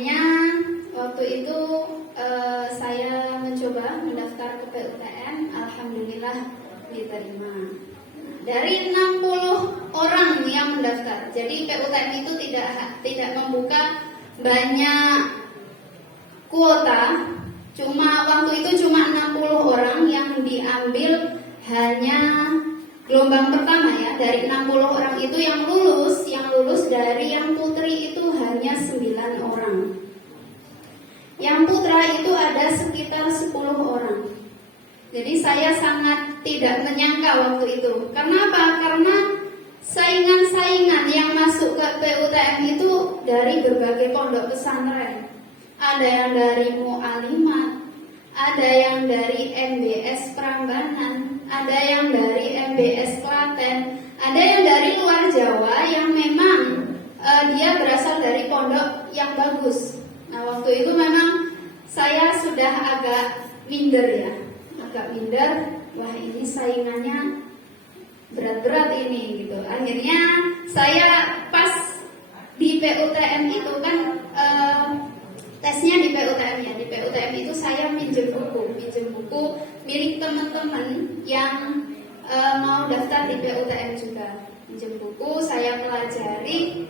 akhirnya waktu itu saya mencoba mendaftar ke PUTM, alhamdulillah diterima. Dari 60 orang yang mendaftar. Jadi PUTM itu tidak membuka banyak kuota. Cuma waktu itu cuma 60 orang yang diambil, hanya gelombang pertama ya. Dari 60 orang itu yang lulus dari yang putri itu hanya 9 orang. Yang putra itu ada sekitar 10 orang. Jadi saya sangat tidak menyangka waktu itu. Karena apa? Karena saingan-saingan yang masuk ke PUTM itu dari berbagai pondok pesantren. Ada yang dari Mu'alimat, ada yang dari MBS Prambanan, ada yang dari MBS Klaten, ada yang dari luar Jawa yang memang dia berasal dari pondok yang bagus. Nah waktu itu memang saya sudah agak minder ya, wah ini saingannya berat-berat ini gitu. Akhirnya saya pas di PUTM itu kan tesnya di PUTM ya. Di PUTM itu saya minjem buku milik teman-teman yang mau daftar di PUTM juga. Minjem buku, saya pelajari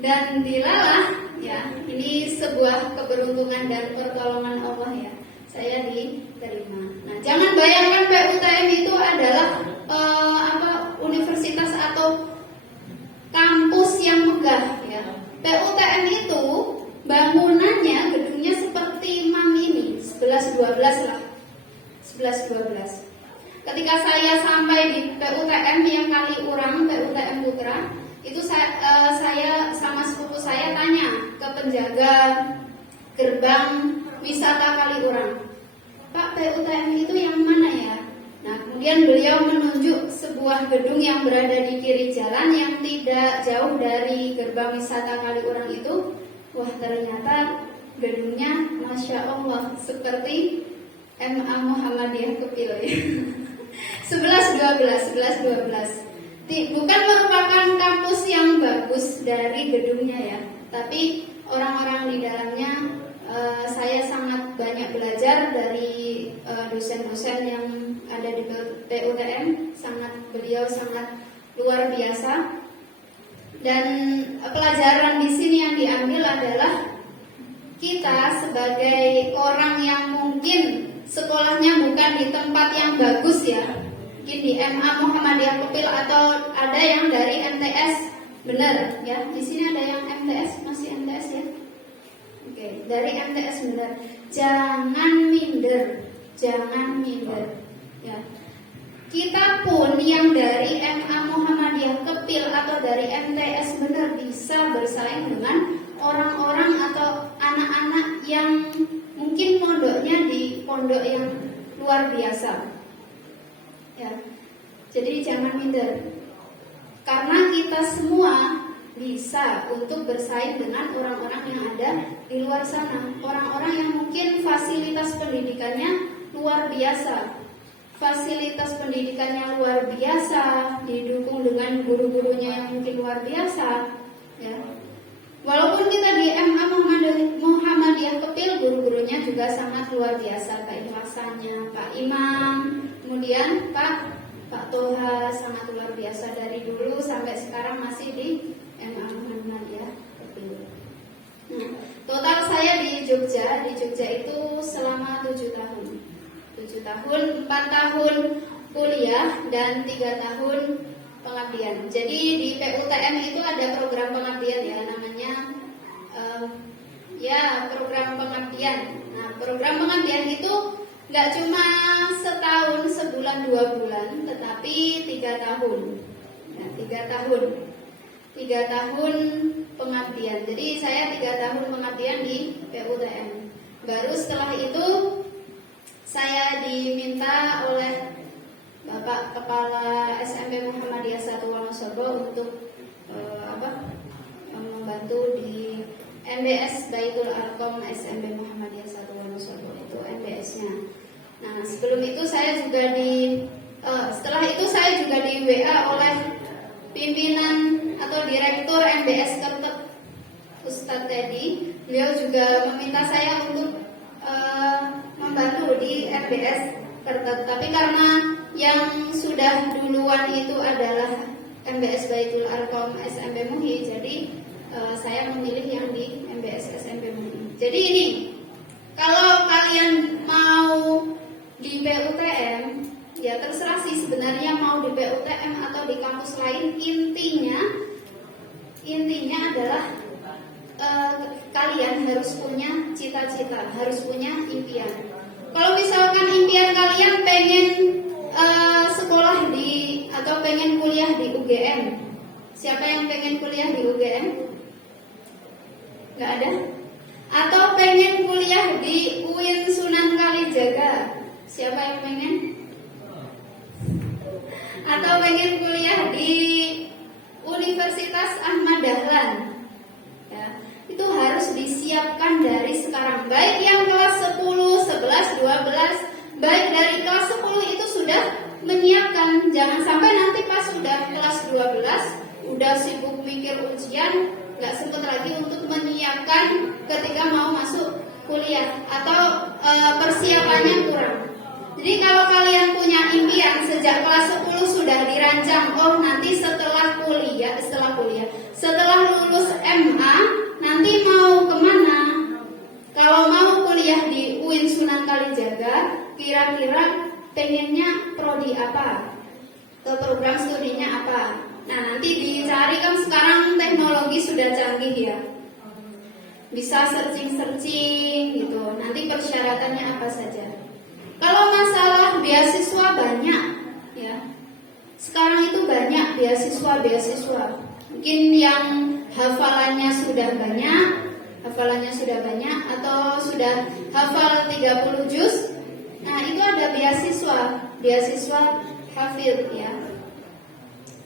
dan dilalah ya. Ini sebuah keberuntungan dan pertolongan Allah ya. Saya diterima. Nah, jangan bayangkan PUTM itu adalah universitas atau kampus yang megah ya. PUTM itu bangunannya, gedungnya seperti mam ini, 11-12 lah. 11-12. Ketika saya sampai di PUTM yang Kaliurang, PUTM Putra, itu saya sama sepupu saya tanya ke penjaga gerbang wisata Kaliurang, Pak, PUTM itu yang mana ya? Nah, kemudian beliau menunjuk sebuah gedung yang berada di kiri jalan yang tidak jauh dari gerbang wisata Kaliurang itu. Wah, ternyata gedungnya Masya Allah seperti MA Muhammadiyah Kepil ya. 11-12. Bukan merupakan kampus yang bagus dari gedungnya ya, tapi orang-orang di dalamnya saya sangat banyak belajar dari dosen-dosen yang ada di PUTM. Beliau sangat luar biasa. Dan pelajaran di sini yang diambil adalah kita sebagai orang yang mungkin sekolahnya bukan di tempat yang bagus ya, mungkin di MA Muhammadiyah Kepil atau ada yang dari MTS, benar ya. Di sini ada yang MTS, masih MTS ya. Oke, dari MTS benar. Jangan minder ya. Kita pun yang dari MA Muhammadiyah Kepil atau dari MTS benar bisa bersaing dengan orang-orang atau anak-anak yang mungkin pondoknya di pondok yang luar biasa. Ya. Jadi jangan minder. Karena kita semua bisa untuk bersaing dengan orang-orang yang ada di luar sana. Orang-orang yang mungkin fasilitas pendidikannya luar biasa. Fasilitas pendidikannya luar biasa, didukung dengan guru-gurunya yang mungkin luar biasa ya. Walaupun kita di MA Muhammadiyah Kepil, guru-gurunya juga sangat luar biasa, keikhlasannya Pak Imam, kemudian Pak Toha sangat luar biasa dari dulu sampai sekarang masih di MA Muhammadiyah Kepil. Nah, total saya di Jogja itu selama 7 tahun. 7 tahun, 4 tahun kuliah dan 3 tahun pengabdian. Jadi di PUTM itu ada program pengabdian ya, namanya program pengabdian. Nah, program pengabdian itu nggak cuma setahun, sebulan, 2 bulan, tetapi 3 tahun. Ya, 3 tahun. 3 tahun pengabdian. Jadi saya 3 tahun pengabdian di PUTM. Baru setelah itu saya diminta oleh Bapak Kepala SMP Muhammadiyah 1 Wonosobo untuk membantu di MBS Baitul Arqam SMP Muhammadiyah 1 Wonosobo, itu MBS-nya. Nah, sebelum itu saya juga setelah itu saya juga di WA oleh pimpinan atau direktur MBS Kertek, Ustadz Teddy. Beliau juga meminta saya untuk membantu di MBS Kertek. Tapi karena yang sudah duluan itu adalah MBS Baitul Arqam SMP MUI, jadi saya memilih yang di MBS SMP MUI. Jadi ini, kalau kalian mau di PUTM, ya terserah sih sebenarnya mau di PUTM atau di kampus lain. Intinya adalah kalian harus punya cita-cita, harus punya impian. Kalau misalkan impian kalian pengen sekolah di atau pengen kuliah di UGM, siapa yang pengen kuliah di UGM? Nggak ada. Atau pengen kuliah di UIN Sunan Kalijaga, siapa yang pengen? Atau pengen kuliah di Universitas Ahmad Dahlan, ya, itu harus disiapkan dari sekarang. Baik yang kelas 10, 11, 12, baik dari kelas 10 itu sudah menyiapkan. Jangan sampai nanti pas sudah kelas 12 udah sibuk mikir ujian, nggak sempat lagi untuk menyiapkan ketika mau masuk kuliah atau persiapannya kurang. Jadi kalau kalian punya impian sejak kelas 10 sudah dirancang, oh nanti setelah lulus MA nanti mau kemana? Kalau mau kuliah di UIN Sunan Kalijaga, kira-kira pengennya prodi apa? Ke program studinya apa? Nah nanti dicari, kan sekarang teknologi sudah canggih ya, bisa searching gitu. Nanti persyaratannya apa saja. Kalau masalah beasiswa banyak ya. Sekarang itu banyak beasiswa. Mungkin yang hafalannya sudah banyak atau sudah hafal 30 juz. Nah, itu ada beasiswa hafid ya.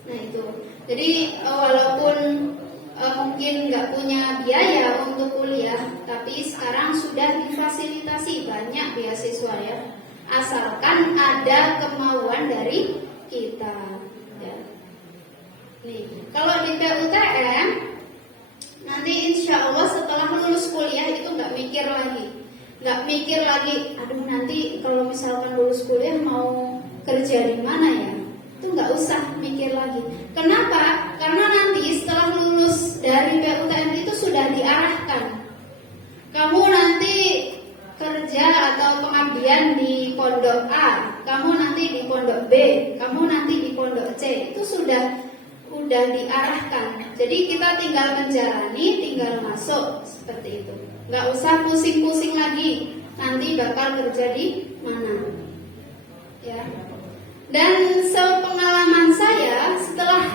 Nah, itu. Jadi walaupun mungkin nggak punya biaya untuk kuliah, tapi sekarang sudah difasilitasi banyak beasiswa ya. Asalkan ada kemauan dari kita ya. Nih, kalau di PUTM nanti insya Allah setelah lulus kuliah itu nggak mikir lagi, aduh nanti kalau misalkan lulus kuliah mau kerja di mana ya, itu nggak usah mikir lagi. Kenapa? Karena nanti setelah lulus dari PUTM itu sudah diarahkan, kamu nanti kerja atau pengabdian di pondok A, kamu nanti di pondok B, kamu nanti di pondok C. Itu sudah diarahkan. Jadi kita tinggal menjalani, tinggal masuk seperti itu. Nggak usah pusing-pusing lagi nanti bakal kerja di mana. Ya. Dan sepengalaman saya setelah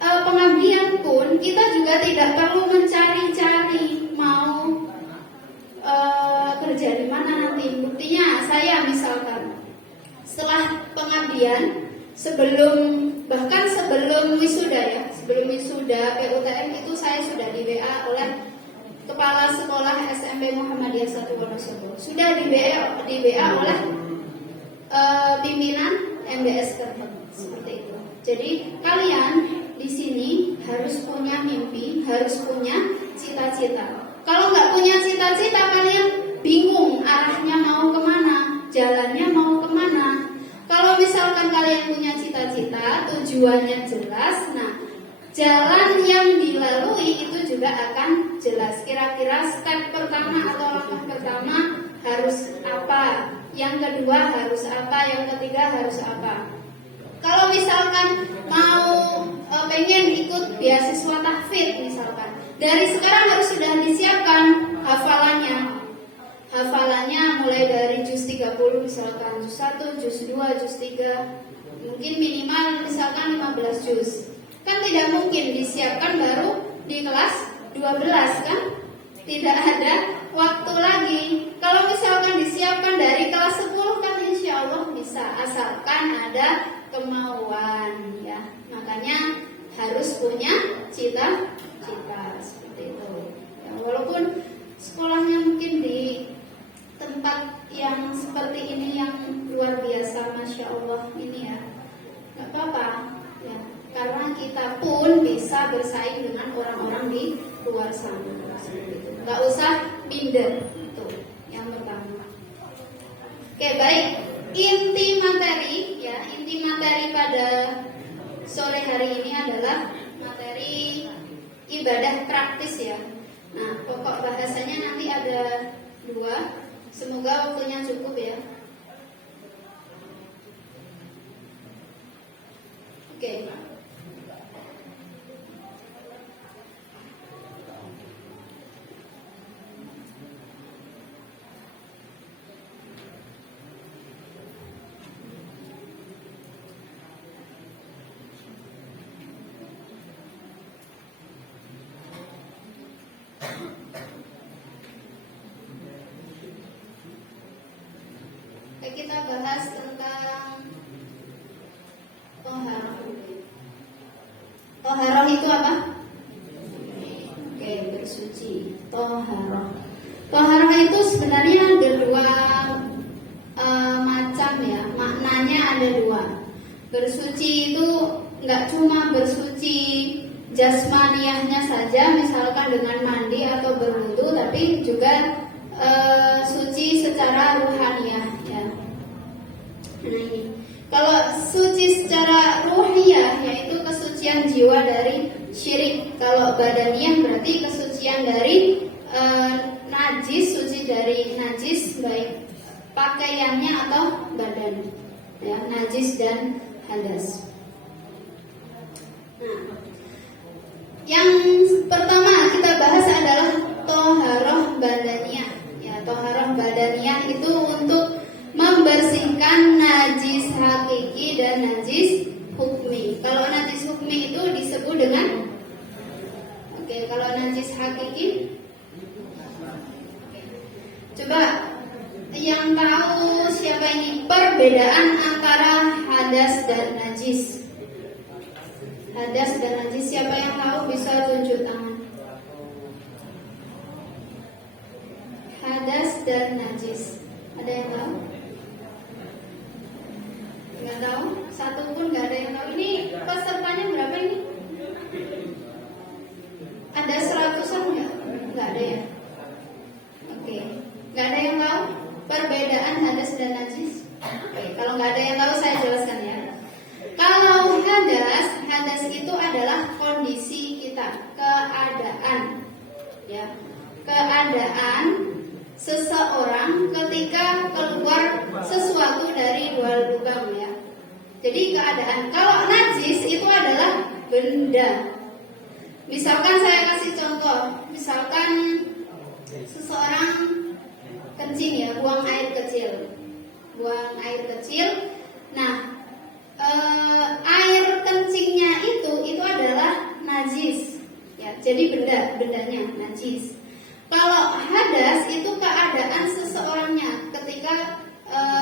pengabdian pun kita juga tidak perlu mencari-cari mau kerja di mana nanti. Buktinya saya misalkan setelah pengabdian bahkan sebelum wisuda PUTM itu saya sudah di WA oleh Kepala Sekolah SMP Muhammadiyah 1 Wonosobo. Sudah di WA oleh pimpinan MBS Kertek seperti itu. Jadi kalian di sini harus punya mimpi, harus punya cita-cita. Kalau nggak punya cita-cita, kalian bingung arahnya mau kemana, jalannya mau kemana. Kalau misalkan kalian punya cita-cita, tujuannya jelas, nah jalan yang dilalui itu juga akan jelas. Kira-kira step pertama atau langkah pertama harus apa, yang kedua harus apa, yang ketiga harus apa. Kalau misalkan mau pengen ikut beasiswa tahfidz misalkan, dari sekarang harus sudah disiapkan hafalannya mulai dari juz 30 misalkan, juz 1, juz 2, juz 3, mungkin minimal misalkan 15 juz. Kan tidak mungkin disiapkan baru di kelas 12 kan? Tidak ada waktu lagi. Kalau misalkan disiapkan dari kelas 10 kan insya Allah bisa, asalkan ada kemauan ya. Makanya harus punya cita-cita seperti itu ya, walaupun sekolahnya mungkin di tempat yang seperti ini yang luar biasa, Masya Allah ini ya, gak apa-apa ya, karena kita pun bisa bersaing dengan orang-orang di keluar sana. Nggak usah minder. Itu yang pertama. Oke, baik. Inti materi ya, inti materi pada sore hari ini adalah materi ibadah praktis ya. Nah, pokok bahasanya nanti ada 2. Semoga waktunya cukup ya. Oke. Kita bahas tentang toharoh. Toharoh itu apa? Oke, bersuci. Toharoh. Toharoh itu sebenarnya ada 2 macam ya. Maknanya ada 2. Bersuci itu nggak cuma bersuci jasmaniahnya saja, misalkan dengan mandi atau berwudu, tapi juga suci secara ruhaniyah ya. Nah ini, kalau suci secara ruhiyah yaitu kesucian jiwa dari syirik. Kalau badaniyah berarti kesucian dari najis, suci dari najis baik pakaiannya atau badan ya, najis dan hadas. Nah, yang pertama kita bahas adalah toharoh badaniyah. Ya, toharoh badaniyah itu untuk membersihkan najis hakiki dan najis hukmi. Kalau najis hukmi itu disebut dengan kalau najis hakiki, coba yang tahu siapa ini perbedaan antara hadas dan najis. Hadas dan najis, siapa yang tahu bisa tunjuk tangan. Hadas dan najis, ada yang tahu? Nggak tahu? Satu pun nggak ada yang tahu. Ini pesertanya berapa ini? Ada 100-an nggak? Nggak ada ya? Oke, nggak ada yang tahu perbedaan hadas dan najis? Oke, kalau nggak ada yang tahu saya jelaskan ya. Kalau hadas itu adalah kondisi kita, keadaan, ya, keadaan seseorang ketika keluar sesuatu dari 2 lubang ya. Jadi keadaan. Kalau najis itu adalah benda. Misalkan saya kasih contoh, misalkan seseorang kencing ya, buang air kecil. Nah, air kencingnya itu adalah najis ya, jadi bendanya najis. Kalau hadas itu keadaan seseorangnya ketika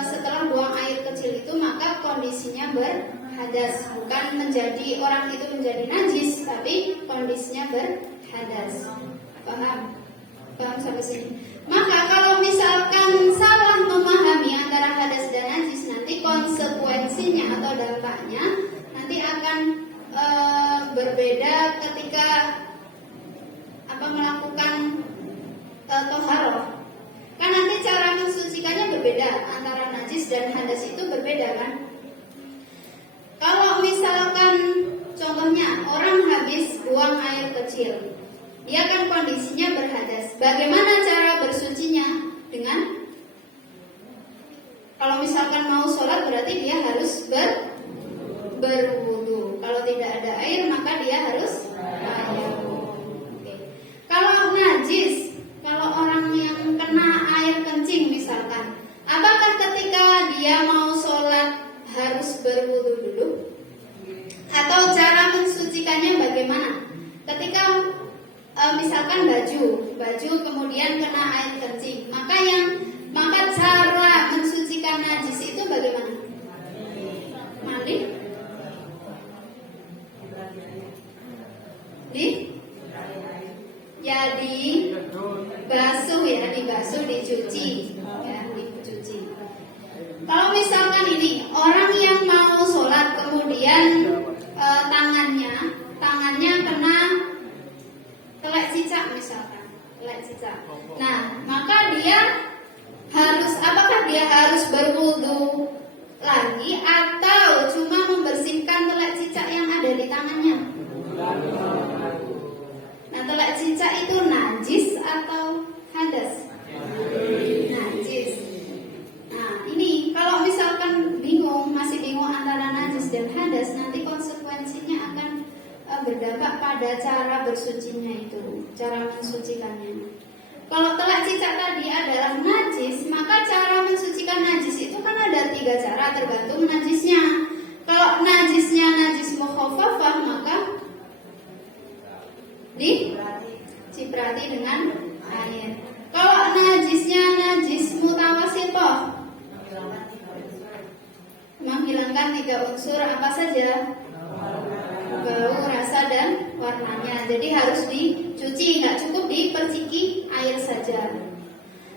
setelah buang air kecil itu, maka kondisinya berhadas, bukan menjadi orang itu menjadi najis, tapi kondisinya berhadas. Paham sampai sini? Maka kalau misalkan salah memahami antara hadas dan najis, nanti konsekuensinya atau dampaknya nanti akan berbeda ketika melakukan toharoh. Kan nanti cara mensucikannya berbeda, antara najis dan hadas itu berbeda kan? Kalau misalkan contohnya orang habis buang air kecil, dia kan kondisinya berhadas. Bagaimana cara bersucinya? Dengan kalau misalkan mau sholat berarti dia harus berwudu. Kalau tidak ada air maka dia harus tayamum. Kalau najis, kalau orang yang kena air kencing misalkan, apakah ketika dia mau sholat harus berwudu dulu? Atau cara mensucikannya bagaimana? Ketika misalkan baju kemudian kena air kencing, maka cara mensucikan najis itu bagaimana? Mandi? Dibasuh, dicuci, ya, dicuci. Kalau misalkan ini orang yang mau sholat kemudian tangannya kena telek cicak cicak itu najis atau hadas? Najis. Nah, ini kalau misalkan masih bingung antara najis dan hadas, nanti konsekuensinya akan berdampak pada cara bersucinya itu, cara mensucikannya. Kalau telak cicak tadi adalah najis, maka cara mensucikan najis itu kan ada 3 cara tergantung najisnya. Kalau najisnya najis mukhaffafah, maka diciprati dengan air. Kalau najisnya najis mutawasithah, menghilangkan 3 unsur apa saja? Bau, rasa, dan warnanya. Jadi harus dicuci, nggak cukup diperciki air saja.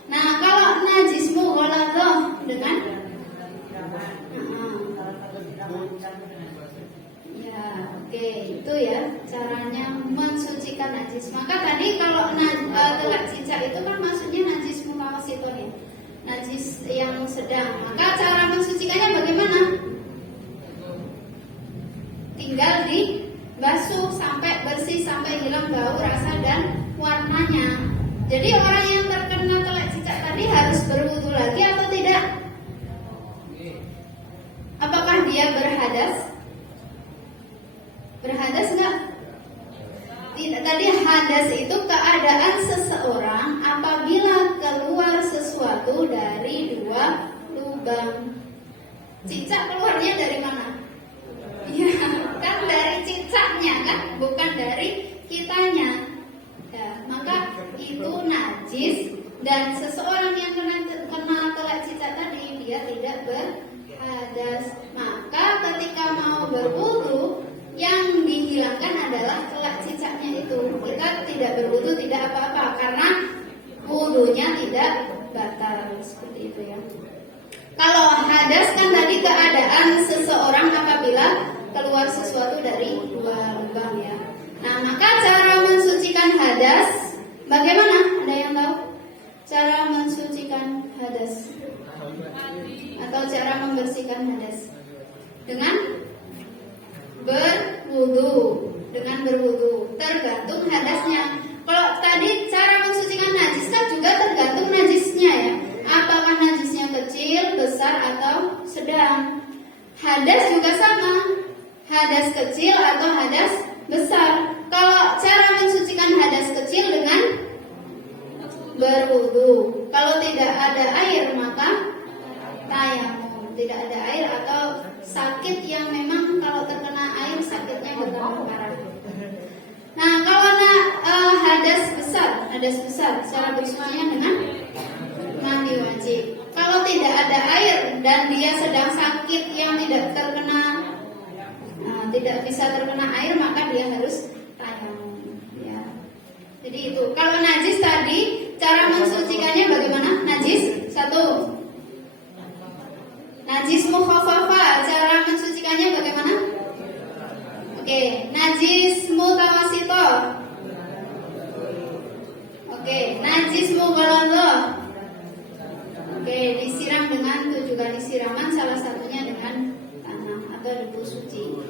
Nah, kalau najis mughalladhah dengan itu ya caranya mensucikan najis. Maka tadi kalau telak cicak itu kan maksudnya najis mutawasithah ya, najis yang sedang. Maka cara mensucikannya bagaimana? Tinggal dibasuh sampai bersih, sampai hilang bau, rasa, dan warnanya. Jadi orang yang terkena telak cicak tadi harus berwudu lagi atau tidak? Apakah dia berhadas? Berhadas enggak? Tidak. Tadi hadas itu keadaan seseorang apabila keluar sesuatu dari 2 lubang. Cicak keluarnya dari mana? Ya, kan dari cicaknya kan, bukan dari kitanya. Ya, maka itu najis, dan seseorang yang kena telak cicak tadi dia tidak berhadas. Maka ketika mau berwudu, yang dihilangkan adalah telak cicaknya itu. Kita tidak berwudu, tidak apa-apa, karena wudunya tidak batal. Seperti itu ya. Kalau hadas kan tadi keadaan seseorang apabila keluar sesuatu dari 2 lubang ya. Nah, maka cara mensucikan hadas bagaimana? Ada yang tahu? Cara mensucikan hadas atau cara membersihkan hadas? Dengan berwudu. Tergantung hadasnya. Kalau tadi cara mensucikan najis kan juga tergantung najisnya ya. Apakah najisnya kecil, besar, atau sedang? Hadas juga sama. Hadas kecil atau hadas besar. Kalau cara mensucikan hadas kecil dengan berwudu. Kalau tidak ada air maka tayamum. Tidak ada air atau sakit yang memang kalau terkena air sakitnya bertambah parah. Nah, kalau hadas besar cara bersucinya dengan mandi wajib. Kalau tidak ada air dan dia sedang sakit yang tidak bisa terkena air, maka dia harus tayamum ya. Jadi itu. Kalau najis tadi cara mensucikannya bagaimana? Najis 1. Najis mukhaffafah cara mensucikannya bagaimana? Oke, najis mutawasithah. Oke, najis mughalladhah. Oke, disiram dengan 7 kali siraman, salah satunya dengan tanah atau debu suci.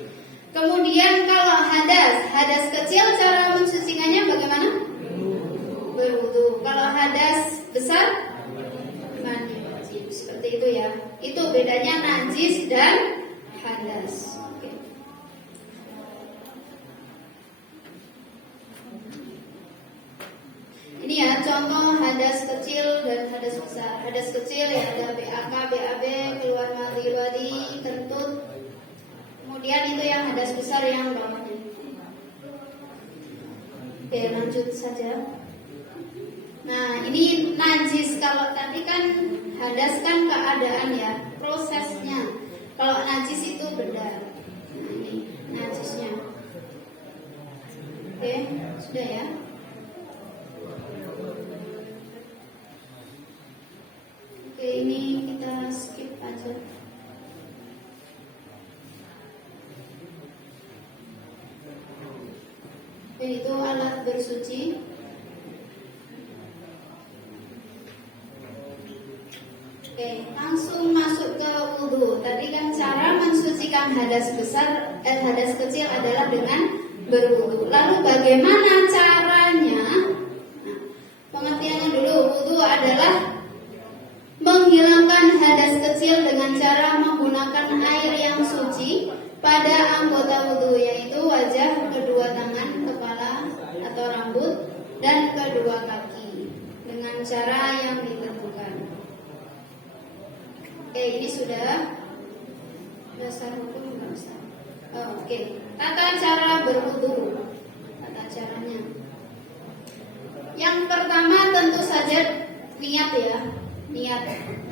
Kemudian kalau hadas kecil cara mensucikannya bagaimana? Berwudu. Kalau hadas besar mandi wajib. Seperti itu ya. Itu bedanya najis dan hadas. Oke. Ini ya contoh hadas kecil dan hadas besar. Hadas kecil ya ada BAK, BAB, keluar wadi, kentut. Kemudian itu yang hadas besar yang bawahnya. Oke, lanjut saja. Nah, ini najis. Kalau tadi kan hadas kan keadaan ya, prosesnya. Kalau najis itu benda. Nah, ini najisnya. Oke, sudah ya. Oke, ini kita skip aja. Itu alat bersuci. Oke, langsung masuk ke wudu. Tadi kan cara mensucikan hadas besar hadas kecil adalah dengan berwudu. Lalu bagaimana caranya kecil dengan cara menggunakan air yang suci pada anggota wudhu, yaitu wajah, kedua tangan, kepala atau rambut, dan kedua kaki dengan cara yang ditentukan. Oke, ini sudah dasar hukum nggak usah. Oke, tata cara berwudhu, tata caranya. Yang pertama tentu saja niat ya.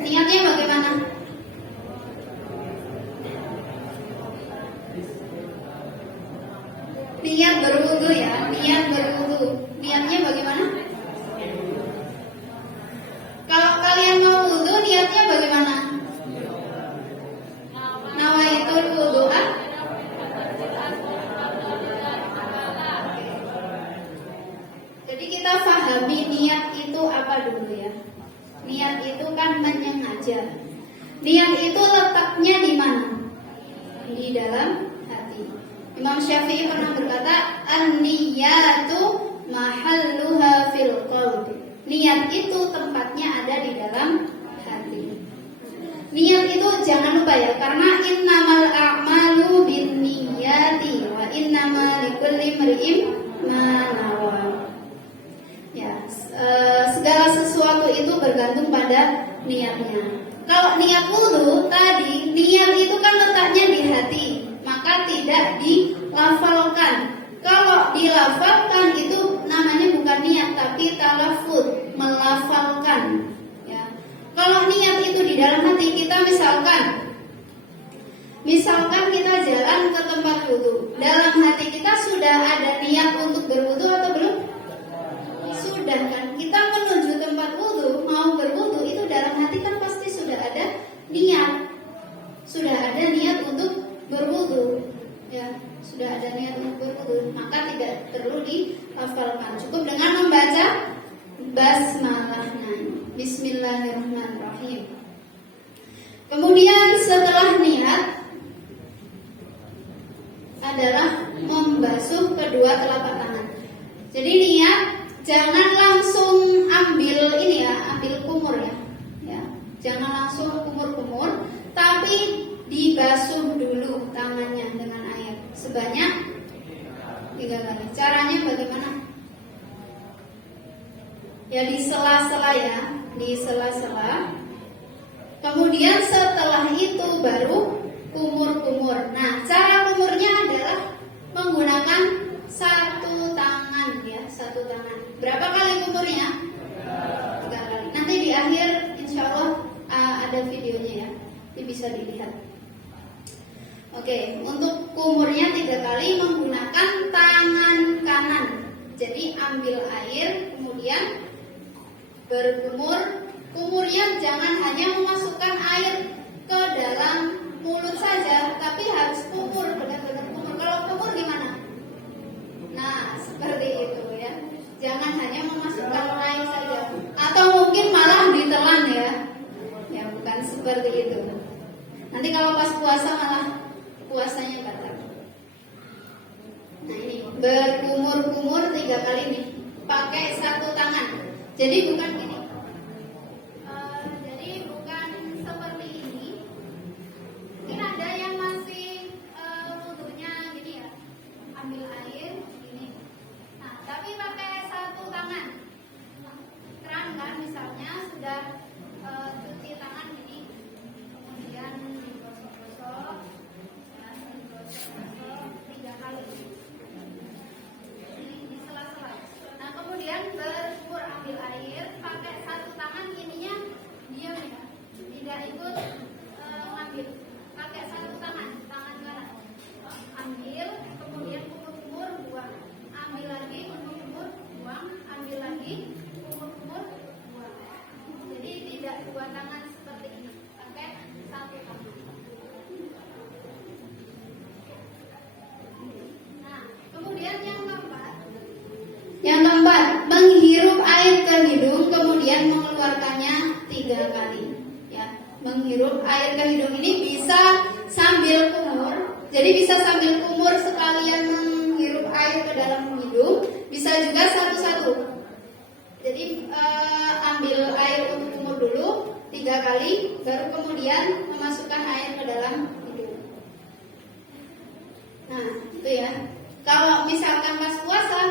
Niatnya bagaimana? Niat berwudu ya, niat berwudu. Niatnya bagaimana? Kalau kalian mau wudu, niatnya bagaimana? Nawaitul wudu'a. Jadi kita pahami niat itu apa dulu ya. Niat itu kan menyengaja. Niat itu letaknya di mana? Di dalam hati. Imam Syafi'i pernah berkata, an-niyatu mahalluha fil qalbi. Niat itu tempatnya ada di dalam hati. Niat itu jangan lupa ya, karena innamal a'malu binniyati wa innamal likulli imri'in ma nawa. Ya, segala sesuatu itu bergantung pada niatnya. Kalau niat wudu tadi, niat itu kan letaknya di hati, maka tidak dilafalkan. Kalau dilafalkan itu namanya bukan niat, tapi talafud, melafalkan. Ya. Kalau niat itu di dalam hati, kita misalkan kita jalan ke tempat wudu, dalam hati kita sudah ada niat untuk berwudu atau belum? Sudah kan? Kita menuju tempat wudu, mau berwudu, itu dalam hati kan pasti sudah ada niat. Sudah ada niat untuk berwudu. Ya, sudah ada niat untuk berwudu, maka tidak perlu dihafalkan. Cukup dengan membaca basmalahnya. Bismillahirrahmanirrahim. Kemudian setelah niat adalah membasuh kedua telapak tangan. Jadi niat jangan langsung ambil ini ya, ambil kumur ya. Ya, jangan langsung kumur-kumur, tapi dibasuh dulu tangannya dengan air sebanyak 3 kali. Caranya bagaimana? Ya di sela-sela ya, di sela-sela. Kemudian setelah itu baru kumur-kumur. Nah, cara kumurnya adalah menggunakan satu tangan ya, satu tangan. Berapa kali kumurnya? 3 kali. Nanti di akhir insya Allah ada videonya ya, ini bisa dilihat. Oke, untuk kumurnya 3 kali menggunakan tangan kanan. Jadi ambil air, kemudian berkumur. Kumurnya jangan hanya memasukkan air ke dalam mulut saja, tapi harus kumur, benar-benar kumur. Kalau kumur gimana? Nah, seperti itu ya. Jangan hanya memasukkan air saja, atau mungkin malah ditelan ya. Ya, bukan seperti itu. Nanti kalau pas puasa malah puasanya batal. Nah, ini berkumur-kumur 3 kali nih. Pakai satu tangan. Jadi bukan gini. Jadi bukan seperti ini. Mungkin ada yang masih wudunya gini ya. Ambil air gini. Nah, tapi pakai satu tangan. Keran kan misalnya sudah cuci tangan gini. Kemudian digosok-gosok. Ya, digosok-gosok 3 kali. Ini di sela-sela. Nah, kemudian berkumur, ambil air, pakai satu tangan, ininya diam ya, tidak ikut ngambil, pakai satu tangan, tangan kanan, ambil, kemudian kumur-kumur, buang, ambil lagi, kumur-kumur, buang, ambil lagi, kumur-kumur, buang. Jadi tidak 2 tangan seperti ini, pakai satu tangan. Nah, kemudian yang keempat, menghirup air ke hidung, kemudian mengeluarkannya 3 kali. Ya, menghirup air ke hidung ini bisa sambil kumur. Jadi bisa sambil kumur sekalian menghirup air ke dalam hidung, bisa juga satu-satu. Jadi ambil air untuk kumur dulu, 3 kali, baru kemudian memasukkan air ke dalam hidung. Nah, itu ya. Kalau misalkan pas puasa,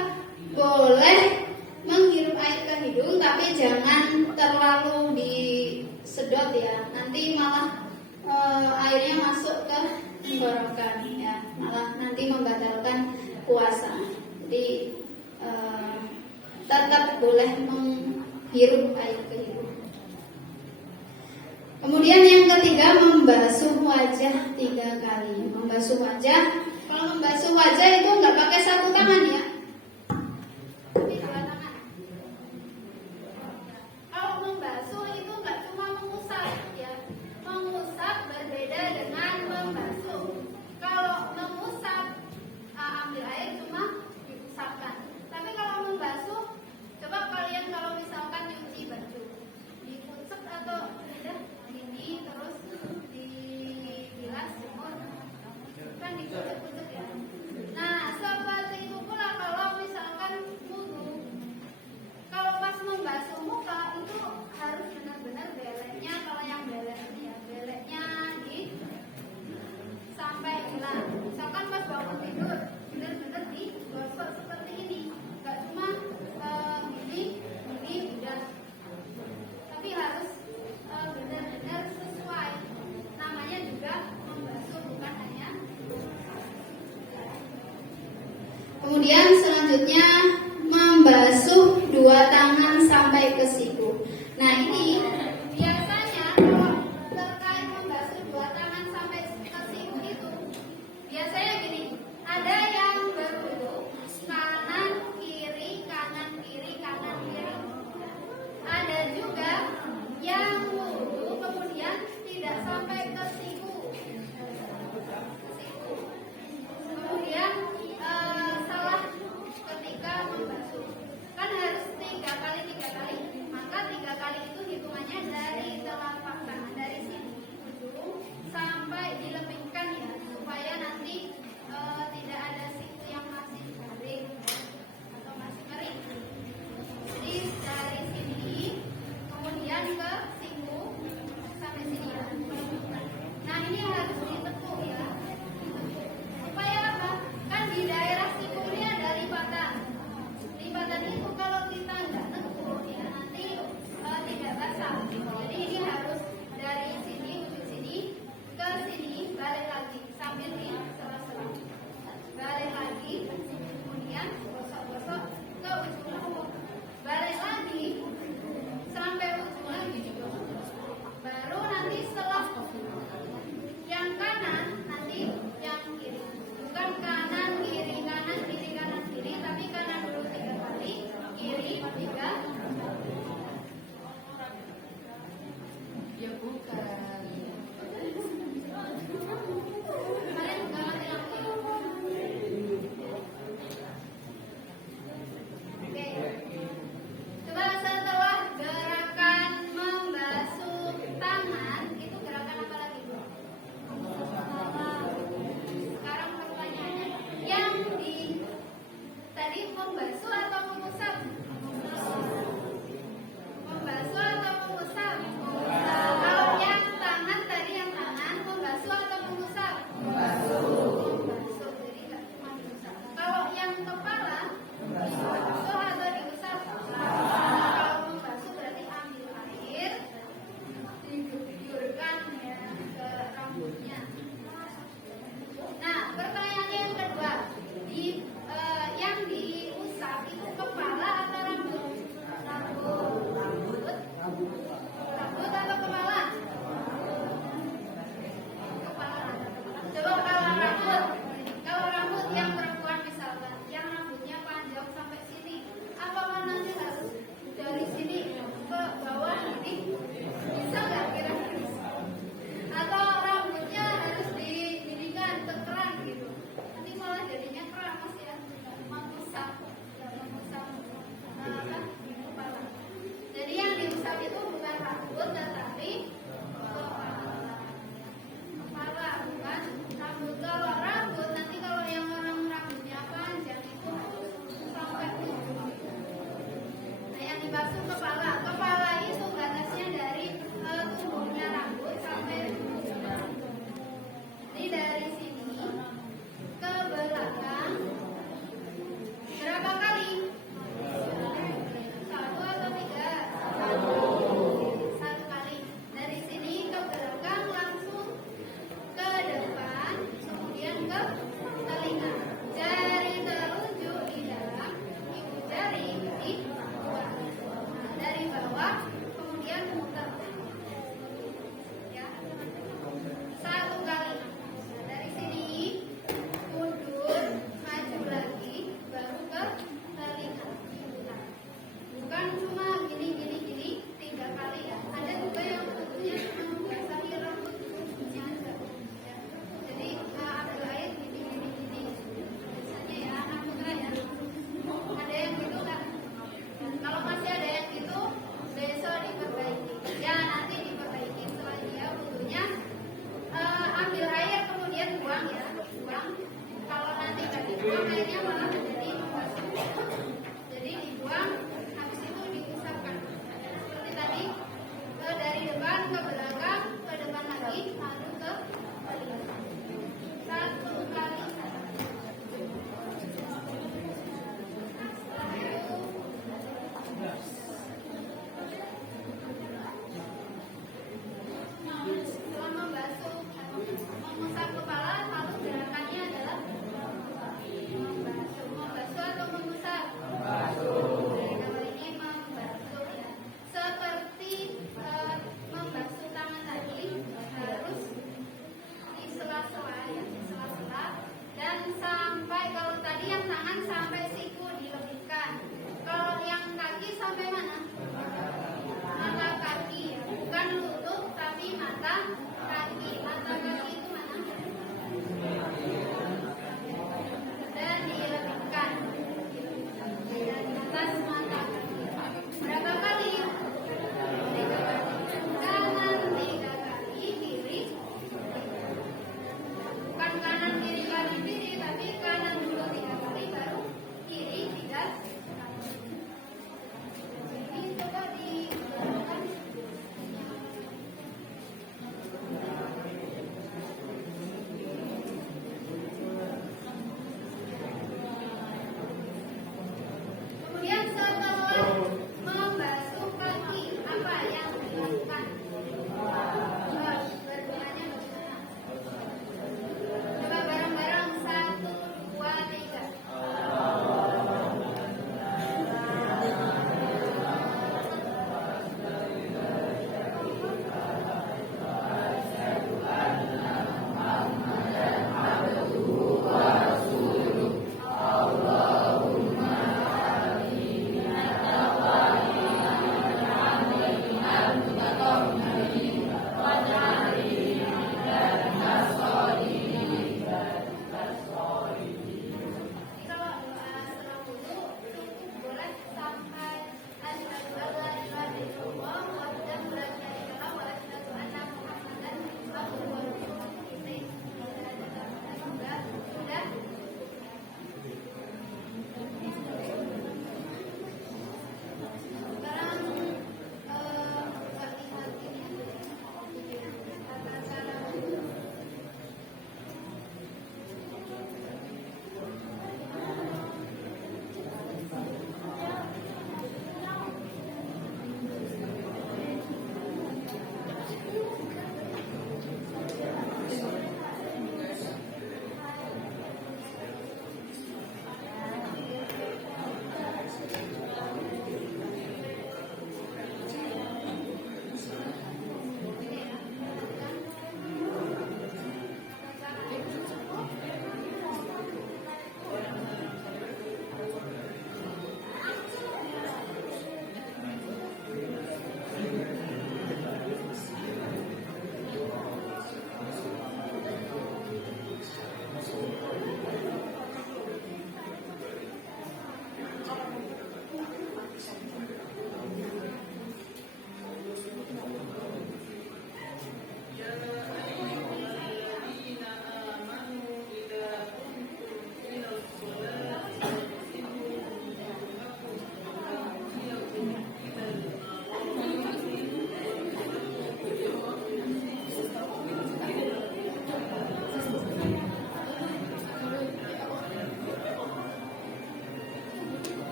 boleh menghirup air ke hidung, tapi jangan terlalu disedot ya. Nanti malah airnya masuk ke tenggorokan ya, malah nanti membatalkan puasa. Jadi tetap boleh menghirup air ke hidung. Kemudian yang ketiga, membasuh wajah 3 kali. Membasuh wajah, kalau membasuh wajah itu nggak pakai sapu tangan ya, tapi 2 tangan. Kalau membasuh itu nggak cuma mengusap ya, mengusap berbeda dengan membasuh. Kalau mengusap, ambil air cuma diusapkan. Tapi kalau membasuh, coba kalian kalau misalkan nyuci baju, dikucek atau tidak ini terus dibilas semua, kan dikucek-kucek ya. Nah, seperti itu pula kalau misalkan wudu. Kalau pas membasuh muka itu harus benar-benar beleknya, kalau yang belek ini ya, beleknya di sampai hilang. Misalkan pas bangun tidur, benar-benar digosok seperti ini, nggak cuma gini udah, tapi harus benar-benar sesuai. Namanya juga membasuh, bukan hanya. Kemudian selanjutnya membasuh 2 tangan sampai ke siku. Nah, ini biasanya kalau terkait membasuh 2 tangan sampai ke siku itu biasanya gini, ada yang berwudu kanan kiri kanan kiri kanan kiri. Ada juga yang wudu kemudian tidak sampai ke siku. Kemudian salah ketika membasuh, kan harus 3 kali, maka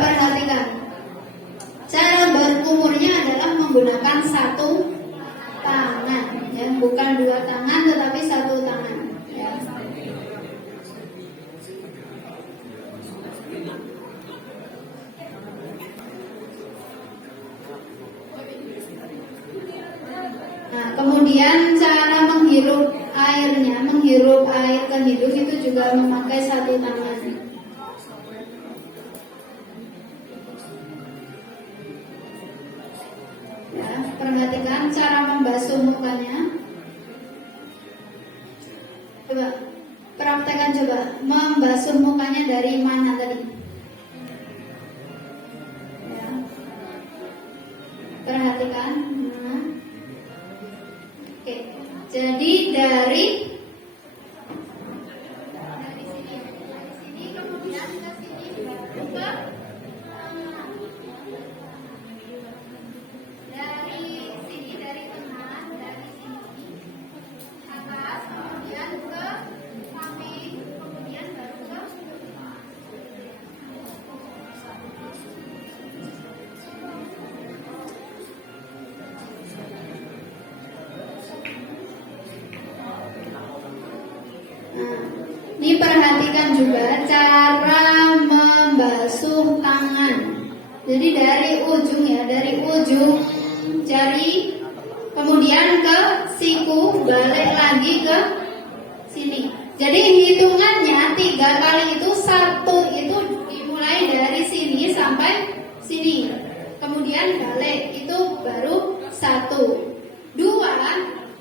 perhatikan. Cara berkumurnya adalah menggunakan satu tangan, ya, bukan dua tangan tetapi satu tangan. Ya. Nah, kemudian cara menghirup airnya, menghirup air ke hidung itu juga memakai satu tangan. Ya, perhatikan cara membasuh mukanya. Coba praktekkan, coba membasuh mukanya dari mana tadi? Ya. Perhatikan. Nah. Oke, jadi dari sini kemudian ke sini baru ke dari sini, dari tengah, dari sini atas, kemudian ke samping, kemudian baru ke ini. Perhatikan juga cara membasuh tangan. Jadi dari ujung, ya, dari ujung jari, kemudian ke siku, balik lagi ke sini. Jadi hitungannya 3 kali itu, satu itu dimulai dari sini sampai sini, kemudian balik, itu baru 1. 2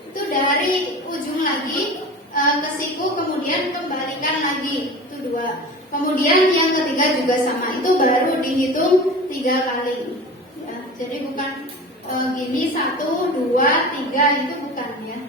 itu dari ujung lagi ke siku, kemudian kembalikan lagi, itu 2. Kemudian yang ketiga juga sama, itu baru dihitung 3 kali. Ya, jadi bukan gini 1, 2, 3, itu bukan, ya.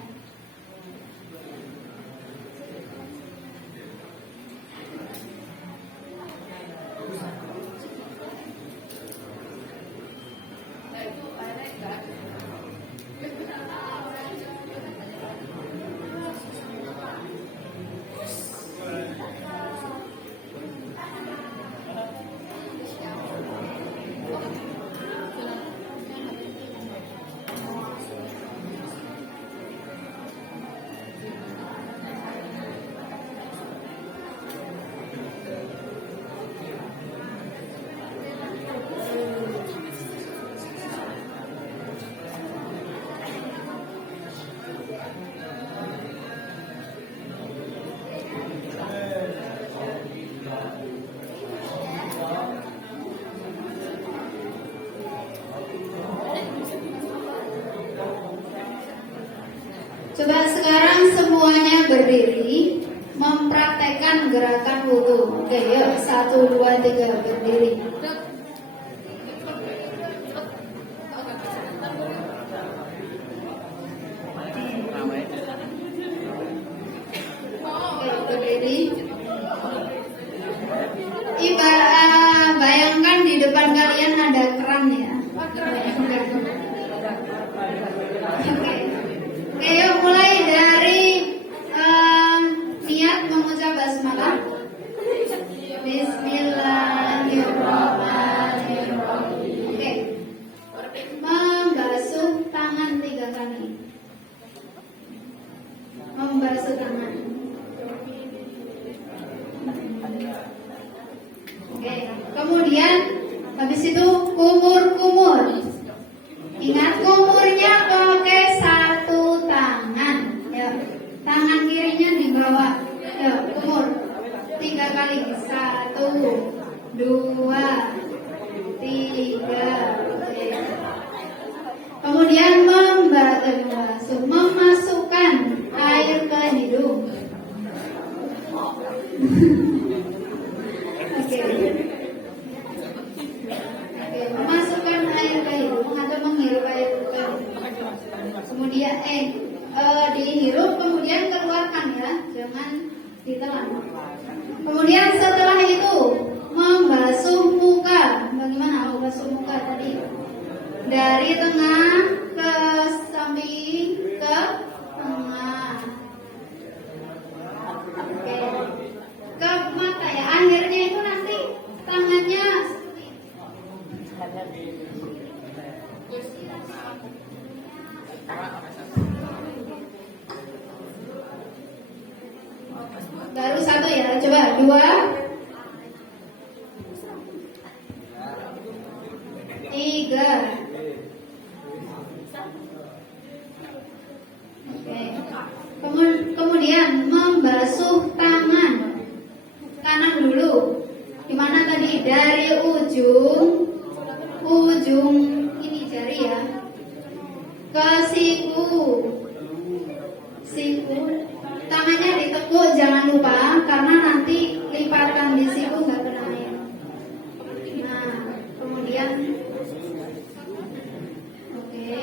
Coba sekarang semuanya berdiri, mempraktekkan gerakan wudu. Oke, yuk 1, 2, 3 berdiri. Oke, berdiri. Bayangkan di depan kalian ada keran, ya. Oke. Oke, yuk mulai dari niat mengucap basmalah. Bismillahirrahmanirrahim. Oke. Membasuh tangan 3 kali. Membasuh tangan. Oke. Kemudian habis itu kumur-kumur. Ingat, kumurnya pakai satu tangan. Ya. Tangan kirinya di bawah. Ya, kumur 3 kali. 1, 2, 3. Kemudian memasukkan air ke hidung. Oke. Memasukkan air ke hidung atau menghirup air ke hidung. Kemudian dihirup, kemudian keluarkan, ya, jangan ditelan. Kemudian setelah itu membasuh muka. Bagaimana membasuh muka tadi? Dari tengah ke samping ke tengah. Oke. Ke mata, ya. Akhirnya itu nanti tangannya seperti itu. Baru satu ya, coba dua, tiga. Oke. Kemudian membasuh tangan kanan dulu. Gimana tadi? Dari ujung ini jari ya, ke siku. Tangannya ditekuk, jangan lupa, karena nanti lipatan di siku nggak kena air. Nah, kemudian oke.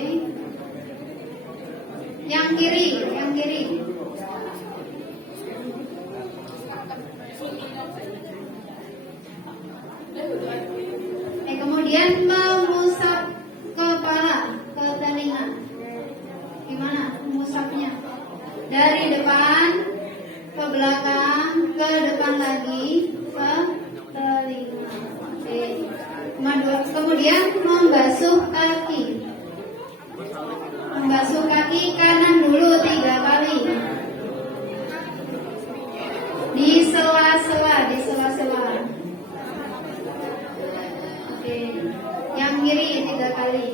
Yang kiri. Kemudian mengusap kepala ke telinga. Gimana mengusapnya? Dari depan ke belakang, ke depan lagi, ke telinga. Oke. Kemudian membasuh kaki. Membasuh kaki kanan dulu 3 kali. Di sela-sela. Oke. Yang kiri 3 kali.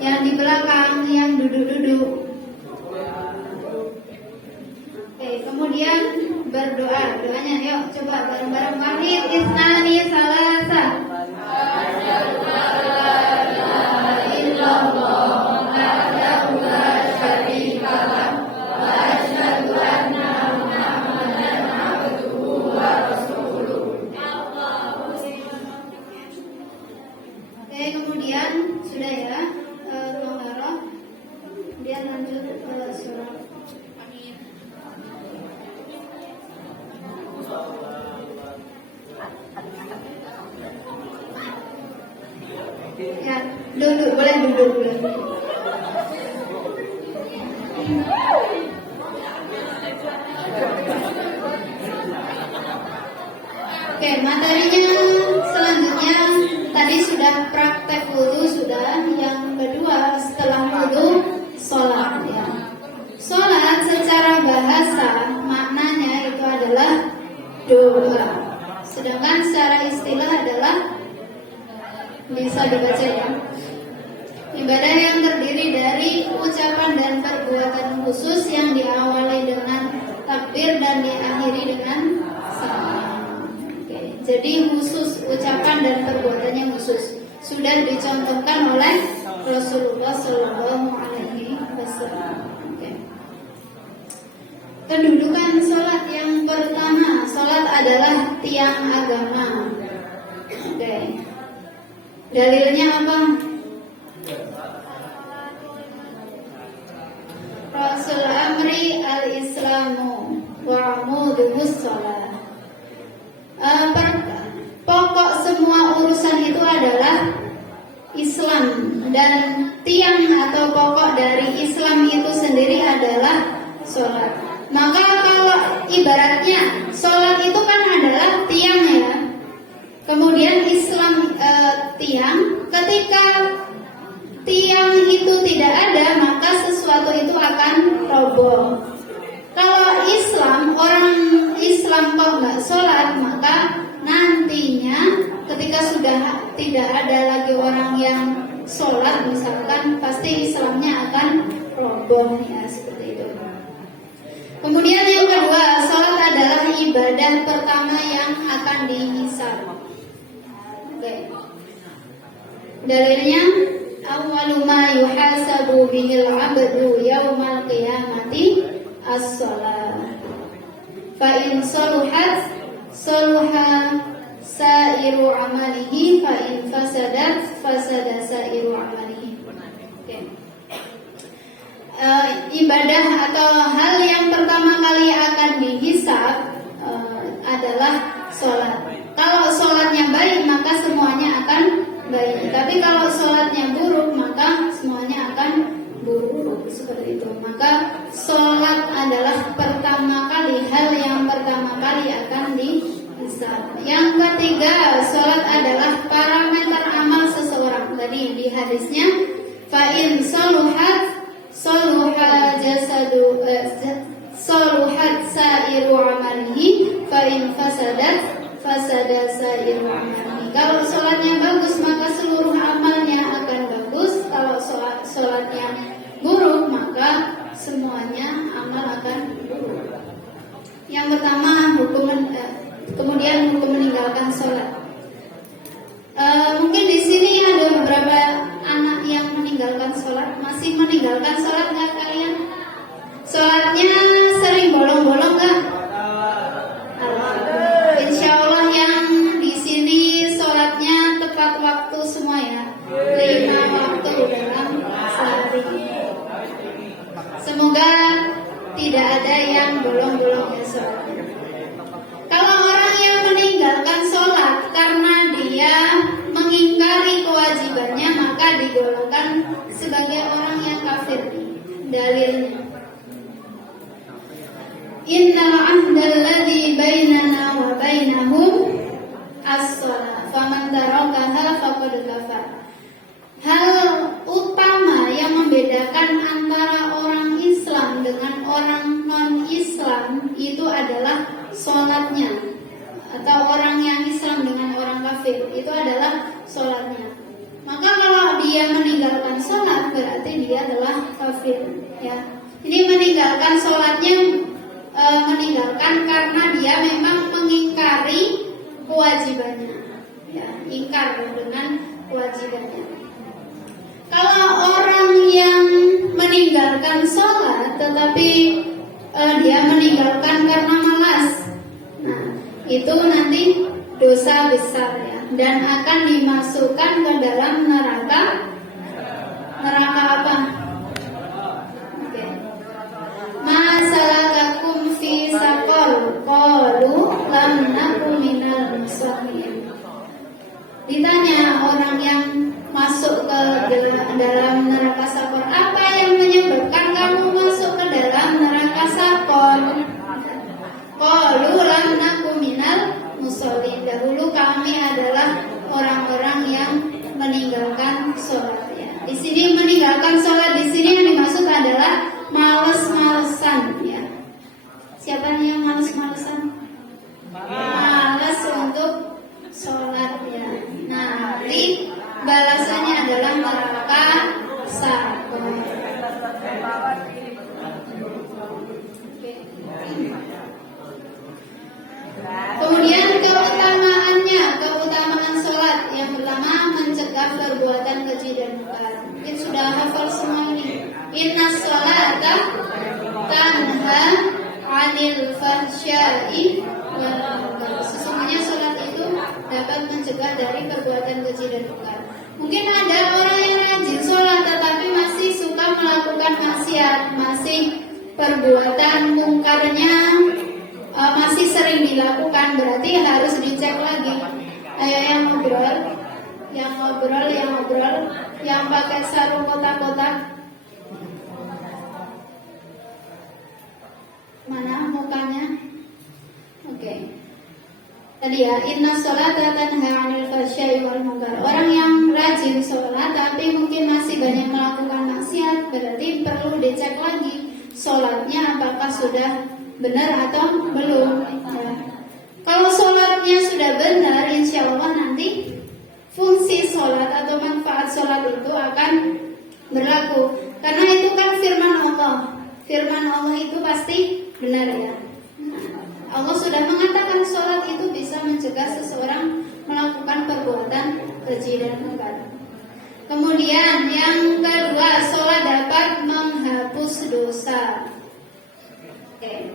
Yang di belakang, yang duduk-duduk. Oke, kemudian berdoa. Doanya yuk coba bareng-bareng. Wahid isnani salasa. Oke, kemudian sudah ya, Toharoh. Kemudian lanjut ke surat. Ya, duduk, boleh duduk. Oke, materinya selanjutnya tadi sudah praktek wudu, sudah. Yang kedua setelah wudu, sholat ya. Sholat secara bahasa maknanya itu adalah doa. Sedangkan secara istilah adalah, bisa dibaca ya, ibadah yang terdiri dari ucapan dan perbuatan khusus yang diawali dengan takbir dan diakhiri dengan salam. Oke, jadi khusus ucapan dan perbuatannya khusus. Sudah dicontohkan oleh Rasulullah Shallallahu Alaihi Wasallam. Oke. Kedudukan sholat yang pertama, sholat adalah tiang agama. Oke. Dalilnya apa? Rasul amri al-islamu wa'amuduhus sholat. Pokok semua urusan itu adalah Islam, dan tiang atau pokok dari Islam itu sendiri adalah sholat. Maka kalau ibaratnya sholat itu kan adalah tiang ya. Kemudian Islam tiang, ketika tiang itu tidak ada, maka sesuatu itu akan roboh. Kalau Islam, orang Islam kok nggak sholat, maka nantinya ketika sudah tidak ada lagi orang yang sholat, misalkan, pasti Islamnya akan roboh ya, seperti itu. Kemudian yang kedua, sholat adalah ibadah pertama yang akan dihisab. Oke. Dalilnya, awwalu ma yuhasabu bihil abdu yaumal qiyamati as-shalah. Fa in saluhat saluha sairu amalihi, fa in fasadat fasada sairu amalihi. Oke. Ibadah atau hal yang pertama kali akan dihisab adalah sholat. Kalau sholatnya baik, maka semuanya akan baik. Tapi kalau sholatnya buruk, maka semuanya akan buruk. Seperti itu. Maka sholat adalah pertama kali, hal yang pertama kali akan dihisab. Yang ketiga, sholat adalah parameter amal hadisnya, fa in saluhat saluha jasadu saluhat sa'iru amalihi, fa in fasadat fasada sa'iru amalihi. Kalau sholatnya bagus maka seluruh amalnya akan bagus. Kalau sholatnya buruk maka semuanya amal akan buruk. Yang pertama kemudian hukum meninggalkan sholat. Mungkin di sini ada beberapa anak yang meninggalkan sholat. Masih meninggalkan sholat nggak kalian? Sholatnya sering bolong-bolong nggak? Insya Allah yang di sini sholatnya tepat waktu semua ya. 5 waktu dalam sehari. Semoga tidak ada yang bolong-bolong ya sholatnya. Kalau orang yang meninggalkan sholat karena dia mengingkari kewajibannya, maka digolongkan sebagai orang yang kafir. Dalilnya, innal ahdal ladzi bainana wa bainahum as-shalah faman tarakaha faqad kafar. Hal utama yang membedakan antara orang Islam dengan orang non-Islam itu adalah sholatnya. Atau orang yang Islam dengan orang kafir itu adalah sholatnya. Maka kalau dia meninggalkan sholat berarti dia adalah kafir ya. Ini meninggalkan sholatnya meninggalkan karena dia memang mengingkari kewajibannya ya, ingkar dengan kewajibannya. Kalau orang yang meninggalkan sholat tetapi dia meninggalkan karena malas, nah itu nanti dosa besar ya, dan akan dimasukkan ke dalam neraka apa? Oke. Masalakakum fi saqar qalu lam naku minal musallin. Ditanya orang yang masuk ke dalam neraka Sakor, apa yang menyebabkan kamu masuk ke dalam neraka Sakor? Qalu lam naku minal musallin. Dahulu kami adalah orang-orang yang meninggalkan sholat ya. Di sini meninggalkan sholat di sini yang dimaksud adalah males-malesan ya. Siapa nih yang males-malesan? Males untuk sholat ya. Nah, nanti balasannya adalah neraka Sakor. Kemudian keutamaan sholat yang pertama mencegah perbuatan keji dan munkar. Mungkin sudah hafal semua ini. Inna sholata tanha 'anil fahsya'i wal munkar. Sesungguhnya sholat itu dapat mencegah dari perbuatan keji dan munkar. Mungkin ada orang yang rajin sholat tetapi masih suka melakukan maksiat, masih perbuatan mungkarnya masih sering dilakukan, berarti harus dicek lagi. Ayo yang ngobrol, yang pakai sarung kotak-kotak. Mana mukanya? Oke. Tadi ya, inna sholata tanha 'anil fahsya'i wal munkar. Orang yang rajin sholat tapi mungkin masih banyak melakukan maksiat, berarti perlu dicek lagi sholatnya apakah sudah benar atau belum ya. Kalau sholatnya sudah benar, insya Allah nanti fungsi sholat atau manfaat sholat itu akan berlaku. Karena itu kan firman Allah. Firman Allah itu pasti benar ya. Allah sudah mengatakan sholat itu bisa mencegah seseorang melakukan perbuatan keji dan munkar. Kemudian yang kedua, sholat dapat menghapus dosa. Oke.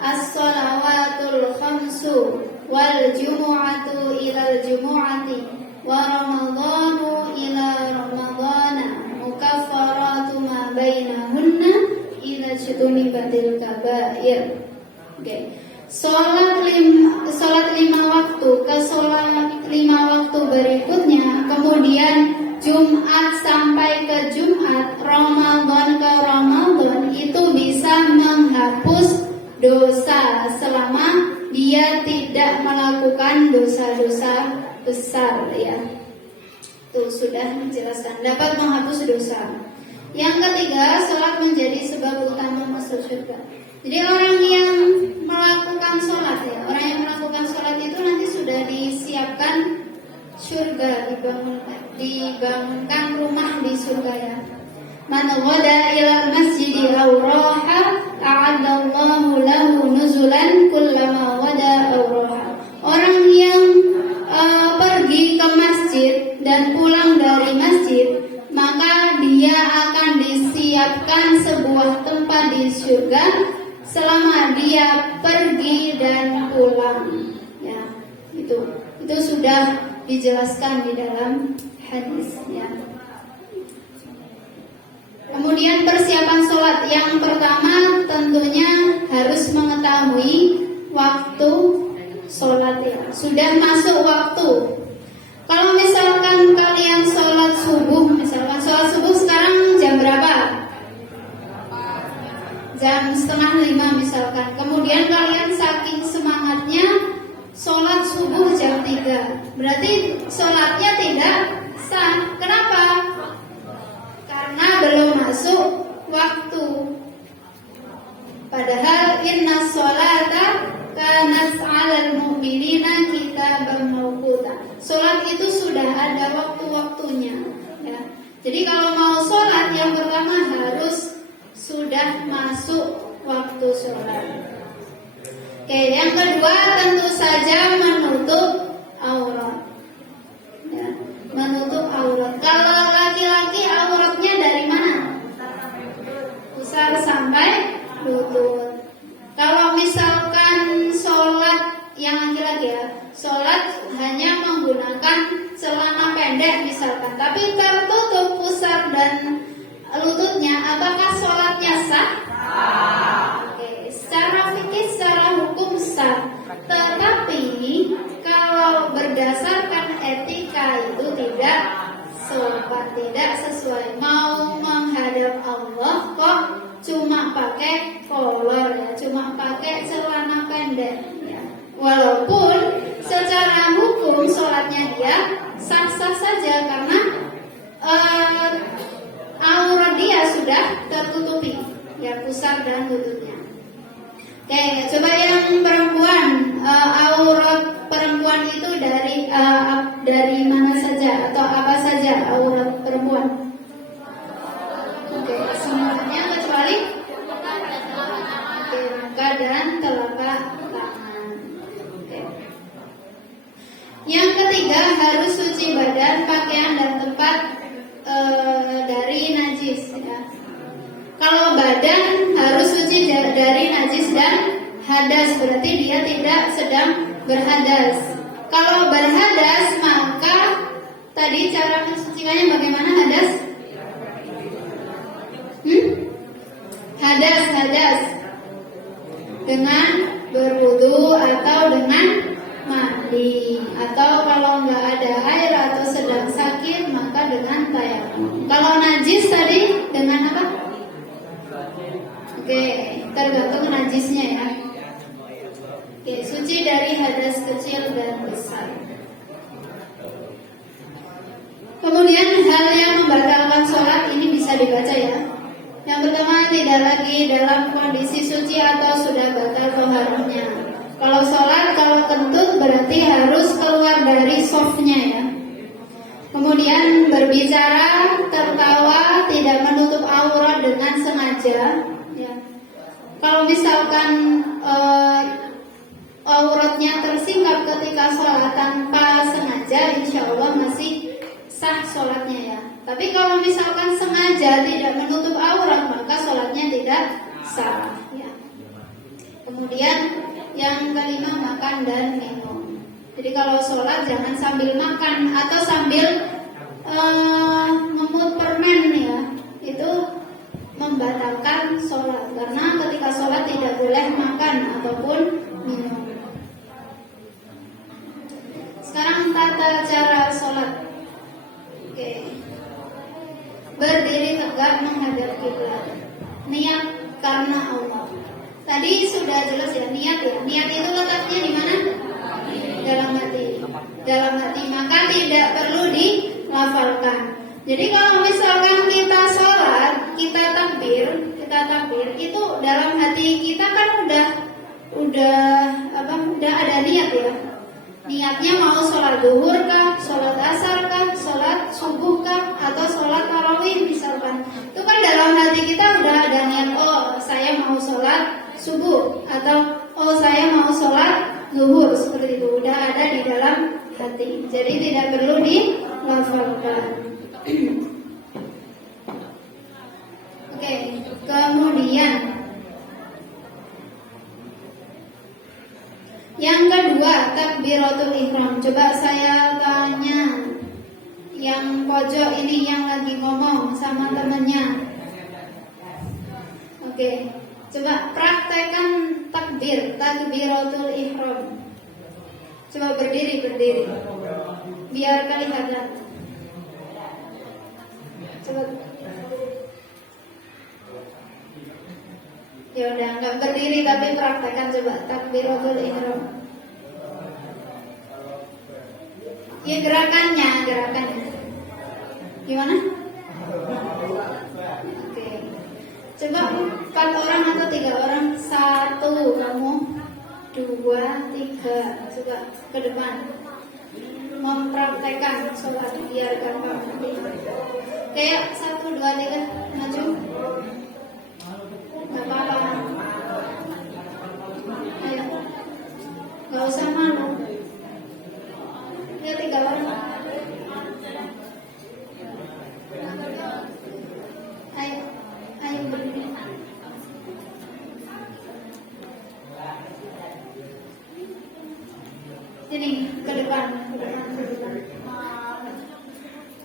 As-shalawatul khamsu wal jumu'atu ilal jumu'ati wa ramadhanu ila ramadhana mukaffaratu ma bainahunna idza jtunibatil kabair. Oke. Sholat lima waktu ke sholat 5 waktu berikutnya, kemudian Jumat sampai ke Jumat, Ramadan ke Ramadan, itu bisa menghapus dosa selama dia tidak melakukan dosa-dosa besar ya. Tuh Itu sudah menjelaskan, dapat menghapus dosa. Yang ketiga, sholat menjadi sebab utama masuk surga. Jadi orang yang melakukan sholat ya, orang yang melakukan sholat itu nanti sudah disiapkan surga, dibangunkan rumah di surga ya. Man ghada ila masjidi aw raha a'adallahu lahu nuzulan kullama ghada aw raha. Orang yang pergi ke masjid dan pulang dari masjid, maka dia akan disiapkan sebuah tempat di surga selama dia pergi dan pulang. Ya, itu sudah dijelaskan di dalam hadis ya. Kemudian persiapan sholat, yang pertama tentunya harus mengetahui waktu sholat ya. Sudah masuk waktu. Kalau misalkan kalian sholat subuh, misalkan sholat subuh sekarang jam berapa? Jam 4:30 misalkan. Kemudian kalian saking semangatnya sholat subuh jam 3. Berarti sholatnya tidak sah. Kenapa? Karena belum masuk waktu. Padahal inna sholata kanat 'alal mu'minina kitaban mawquta. Sholat itu sudah ada waktu-waktunya ya. Jadi kalau mau sholat yang pertama harus sudah masuk waktu sholat. Oke, yang kedua tentu saja menutup aurat ya, menutup aurat. Kalau laki-laki auratnya dari mana? Pusar sampai lutut. Kalau misalkan sholat yang laki-laki ya, sholat hanya menggunakan celana pendek misalkan, tapi tertutup pusar dan lututnya, apakah sholatnya sah? Oke, secara fikih, secara hukum sah. Tetapi kalau berdasarkan etika itu tidak sopan, tidak sesuai. Mau menghadap Allah kok cuma pakai kolor ya, cuma pakai celana pendek ya. Walaupun secara hukum sholatnya dia sah-sah saja karena aurat dia sudah tertutupi ya, pusar dan lututnya. Oke, coba yang perempuan, aurat perempuan itu dari mana saja atau apa saja aurat perempuan? Oke, semuanya kecuali muka dan telapak tangan. Oke. Yang ketiga, harus suci badan, pakaian dan tempat dari najis ya. Kalau badan harus suci dari najis dan hadas, berarti dia tidak sedang berhadas. Kalau berhadas, maka tadi cara mensucikannya bagaimana hadas? Hadas dengan berwudu atau dengan mandi, atau kalau nggak ada air atau sedang sakit maka dengan tayamum. Kalau najis tadi dengan apa? Oke, tergantung najisnya ya. Oke, suci dari hadas kecil dan besar. Kemudian hal yang membatalkan sholat ini bisa dibaca ya. Yang pertama, tidak lagi dalam kondisi suci atau sudah batal toharohnya. Kalau sholat, kalau kentut berarti harus keluar dari softnya ya. Kemudian berbicara, tertawa, tidak menutup aurat dengan sengaja ya. Kalau misalkan auratnya tersingkap ketika sholat tanpa sengaja, insya Allah masih sah sholatnya ya. Tapi kalau misalkan sengaja tidak menutup aurat, maka sholatnya tidak sah ya. Kemudian yang kelima, makan dan minum. Jadi kalau sholat jangan sambil makan atau sambil ngemut permen ya. Itu membatalkan sholat, karena ketika sholat tidak boleh makan ataupun minum. Sekarang tata cara sholat. Oke. Berdiri tegak menghadap kiblat. Niat karena Allah. Tadi sudah jelas ya, niat ya. Niat itu letaknya di mana? Dalam hati. Dalam hati, maka tidak perlu dilafalkan. Jadi kalau misalkan kita sholat, kita takbir itu dalam hati kita kan udah ada niat ya. Niatnya mau sholat duhur kah, sholat asar kah, sholat subuh kah, atau sholat tarawih misalkan. Itu kan dalam hati kita udah ada niat, oh saya mau sholat subuh, atau oh saya mau sholat duhur, seperti itu. Udah ada di dalam hati. Jadi tidak perlu dilafalkan. Oke, kemudian yang kedua, takbiratul ihram. Coba saya tanya yang pojok ini yang lagi ngomong sama temennya. Oke, coba praktekkan takbiratul ihram. Coba berdiri, biar kelihatan. Coba. Ya udah, nggak berdiri tapi praktekkan coba takbiratul ihram. Ya gerakannya. Gimana? Oke. Coba 4 orang atau 3 orang. 1 kamu, 2, 3. Coba ke depan. Mempraktekkan sholat biar gampang. Kayak 1, 2, 3 maju. Gak apa-apa. Ayo. Gak usah malu. Ya 3 orang. Ayo berdiri. Sini ke depan.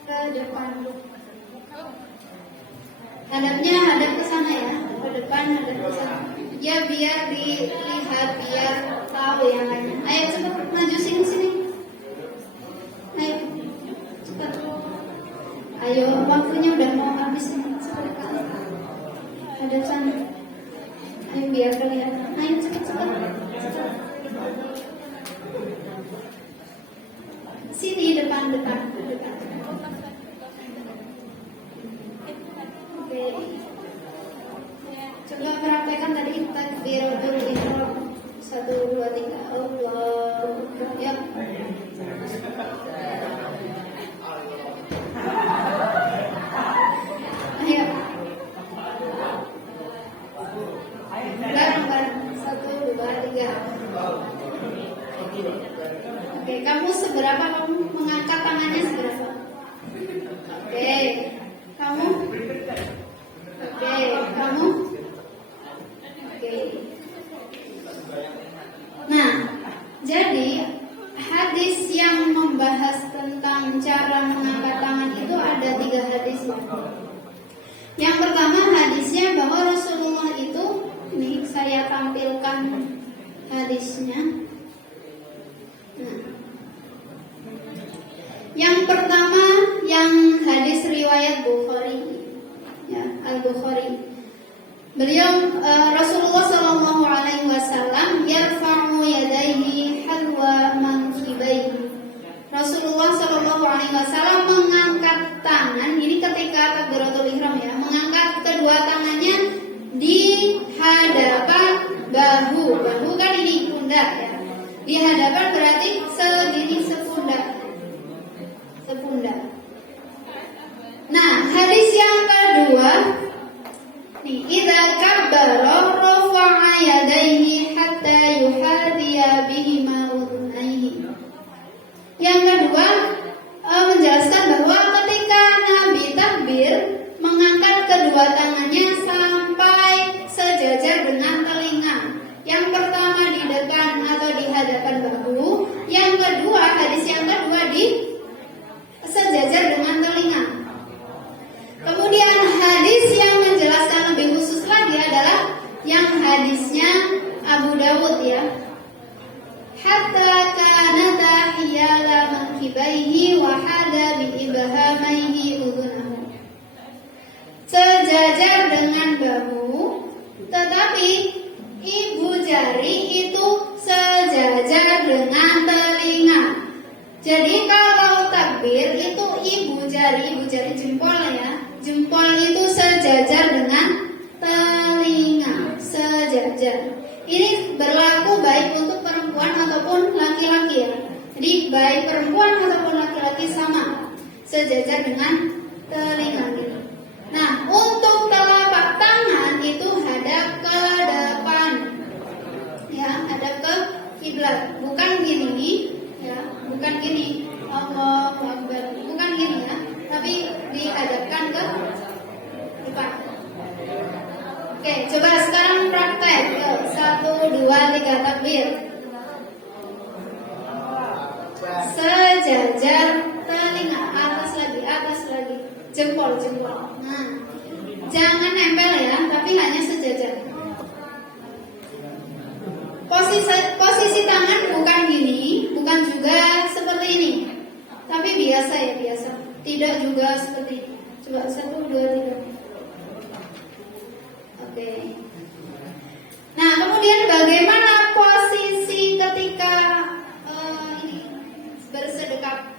Ke depan. Hadap ke sana ya. Ke depan, hadap ke sana. Ya biar dilihat, biar tahu yang lainnya. Ayo cepat maju sini. Ayo cepat. Ayo waktunya udah mau habis nih. Hadap sana. Ayo biar kelihatan. Ayo cepat. Sini depan. Oke. Coba praktekkan tadi takbiratul ihram. 1, 2, 3. Allah. Ya. Ayo. Bareng. 1, 2, 3. Oke, kamu seberapa kamu mengangkat tangannya seberapa? Oke. Kamu? Oke, kamu? Oke. Nah, jadi hadis yang membahas tentang cara mengangkat tangan itu ada 3 hadis. Yang pertama hadisnya bahwa Rasulullah itu, ini saya tampilkan hadisnya. Nah, yang pertama yang hadis riwayat Bukhari, ya, Al-Bukhari. Beliau Rasulullah Shallallahu Alaihi Wasallam yarfa'u yadaihi halwa mankibaihi. Rasulullah Shallallahu Alaihi Wasallam mengangkat tangan. Ini ketika takbiratul ihram ya, mengangkat kedua tangannya di hadapan bahu. Bahu kan ini pundak ya. Di hadapan berarti segini sepundak. Nah, hadis yang kedua, nih, idza kabbara rafa'a yadayhi hatta yuhadiya bihima udhunayhi. Yang kedua menjelaskan bahwa ketika Nabi takbir mengangkat kedua tangannya sampai sejajar dengan telinga. Yang pertama di depan atau di hadapan bahu, yang kedua hadis yang kedua di sejajar dengan telinga. Kemudian hadis yang menjelaskan lebih khusus lagi adalah yang hadisnya Abu Dawud ya. Hatta kanata hiyala mankibaihi wa hada bi ibhamaihi udhunahu. Sejajar dengan bahu, tetapi ibu jari itu sejajar dengan telinga. Jadi kalau takbir itu ibu jari jari jempol ya. Jempol itu sejajar dengan telinga, sejajar. Ini berlaku baik untuk perempuan ataupun laki-laki ya. Jadi baik perempuan ataupun laki-laki sama, sejajar dengan telinga gitu. Nah, untuk telapak tangan itu hadap ke depan, ya, hadap ke kiblat, bukan gini, ya, bukan gini, Allahu Akbar, bukan gini ya, tapi dihadapkan ke depan. Oke, coba sekarang praktek. 1, 2, 3 takbir. Sejajar telinga, atas lagi, jempol. Nah, jangan nempel ya, tapi hanya sejajar. Posisi tangan bukan gini, bukan juga seperti ini, tapi biasa ya, biasa. Tidak juga seperti ini. Coba 1, 2, 3. Oke. Nah, kemudian bagaimana posisi ketika ini bersedekap?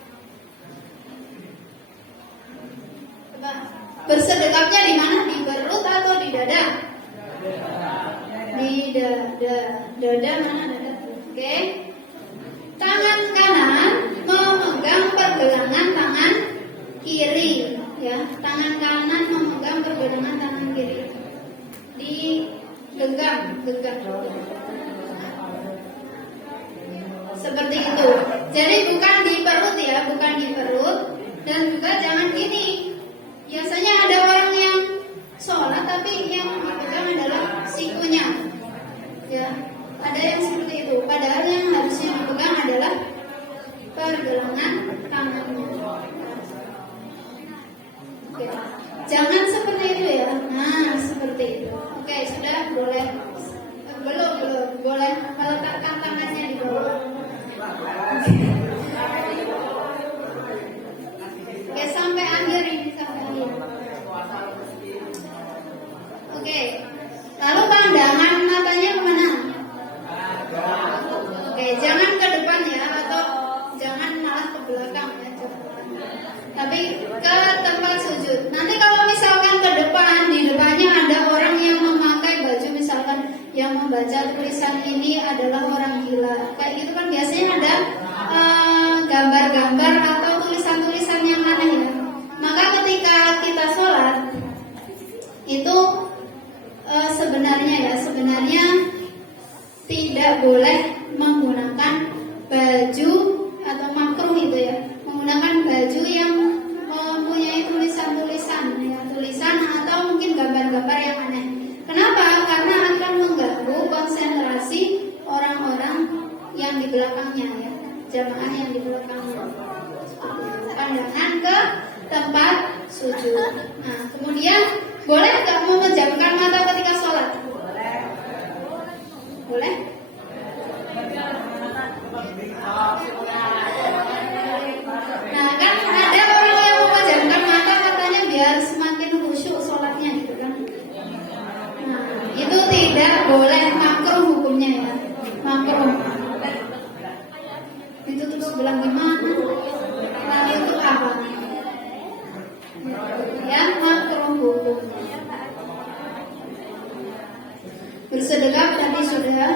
Coba, bersedekapnya di mana? Di perut atau di dada? Di dada. Dada mana dada? Oke. Tangan kanan memegang pergelangan tangan kiri, ya. Tangan kanan memegang pergelangan tangan kiri. Digenggam. Seperti itu. Jadi bukan di perut ya, bukan di perut, dan juga jangan gini. Biasanya ada orang yang sholat tapi yang dipegang adalah sikunya, ya. Ada yang seperti itu. Padahal yang harusnya dipegang adalah pergelangan tangannya. Oke. Jangan seperti itu ya. Nah, seperti itu. Oke, sudah boleh. Belum boleh meletakkan tangannya di bawah. Oke, sampai akhir ini, sampai akhir. Oke. Lalu pandangan matanya kemana? Oke, jangan ke depan ya, atau jangan malah ke belakang ya. Tapi ke tempat sujud. Nanti kalau misalkan ke depan, di depannya ada orang yang memakai baju misalkan yang membaca tulisan ini adalah orang gila. Kayak gitu kan biasanya ada gambar-gambar atau tulisan-tulisan yang aneh ya. Maka ketika kita sholat itu sebenarnya tidak boleh menggunakan baju atau makruh itu ya, menggunakan baju yang mempunyai tulisan-tulisan ya, tulisan atau mungkin gambar-gambar yang aneh. Kenapa? Karena akan mengganggu konsentrasi orang-orang yang di belakangnya ya, jamaah yang di belakangnya. Pandangan ke tempat sujud. Nah, kemudian boleh nggak memejamkan mata ketika sholat? Boleh? Nah, kan ada orang yang memejamkan mata katanya biar semakin khusyuk sholatnya gitu kan. Nah, itu tidak boleh, makruh hukumnya ya, makruh. Itu terus bilang gimana? Lalu itu apa? Ya, makruh hukumnya. Bersedekap tadi sudah.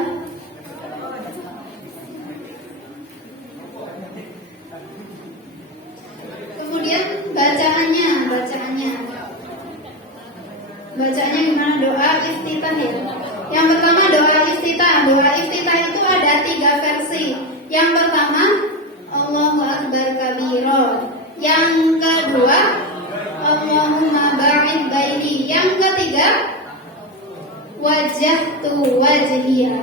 Kemudian bacaannya gimana? Doa iftitah ya. Yang pertama doa iftitah. Doa iftitah itu ada 3 versi. Yang pertama Allahu Akbar kabira. Yang kedua Allahumma ba'id baini. Yang ketiga wajjahtu wajhiya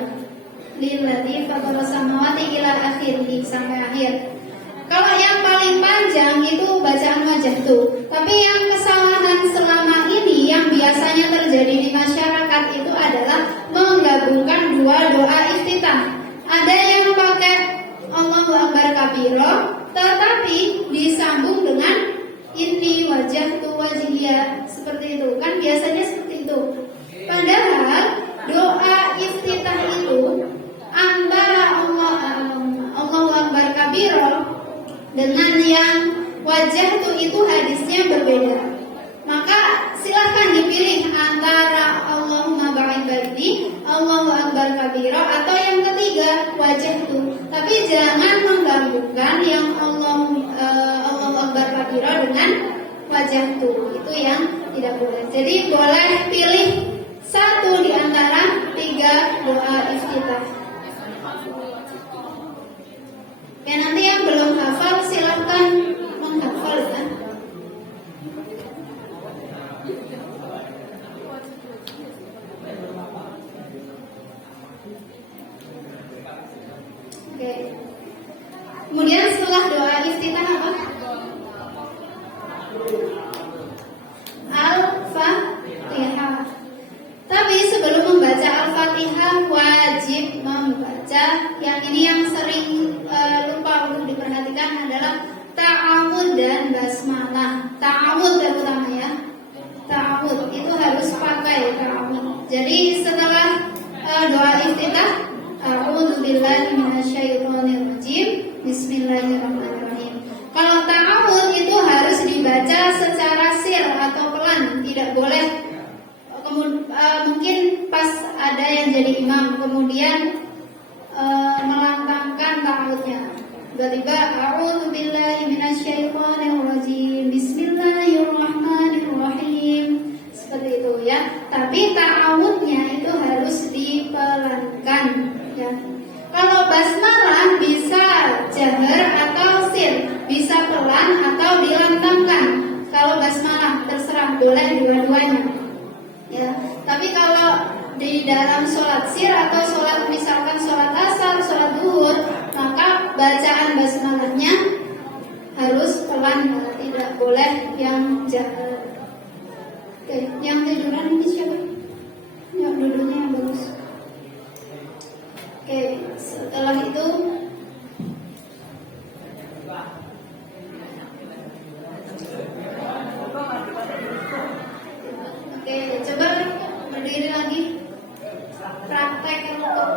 lilladzi fatara samawati ila akhirih, sampai akhir. Kalau yang paling panjang itu bacaan wajjahtu. Tapi yang kesalahan selama ini yang biasanya terjadi di masyarakat itu adalah menggabungkan 2 doa iftitah. Ada yang pakai Allahu Akbar kabira tetapi disambung dengan inni wajjahtu wajhiya, seperti itu. Kan biasanya seperti itu. Padahal doa iftitah itu antara Allahu Akbar kabira dengan yang wajah itu hadisnya takbiro dengan wajahtu. Itu yang tidak boleh. Jadi boleh pilih satu di antara 3 doa iftitah. Ya, nanti yang belum hafal silahkan menghafal ya. Oke. Kemudian setelah doa iftitah apa? Al-Fatihah. Tapi sebelum membaca Al-Fatihah wajib membaca yang ini yang sering lupa untuk diperhatikan adalah ta'awud dan basmalah. Ta'awud terutama ya. Ta'awud itu harus pakai ta'awud. Jadi setelah doa iftitah, a'udzubillahi minasyaitonirrajim, bismillahirrahmanirrahim. Kalau ta'awud itu harus dibaca secara sir atau pelan, tidak boleh mungkin pas ada yang jadi imam kemudian melantangkan ta'awudnya. Tiba-tiba a'udzubillahi minasyaitonirrajim, bismillahirrahmanirrahim. Seperti itu ya. Tapi ta'awudnya itu harus dipelankan ya. Kalau basmalah bisa jahar atau sir, bisa pelan atau dilantangkan. Kalau basmalah terserah, boleh dua-duanya. Ya, tapi kalau di dalam sholat sir atau sholat misalkan sholat asar, sholat duhur, maka bacaan basmalahnya harus pelan, tidak boleh yang jahar. Oke, yang tiduran ini siapa? Ya, duduknya yang bagus. Oke, setelah itu coba berdiri lagi. Praktek untuk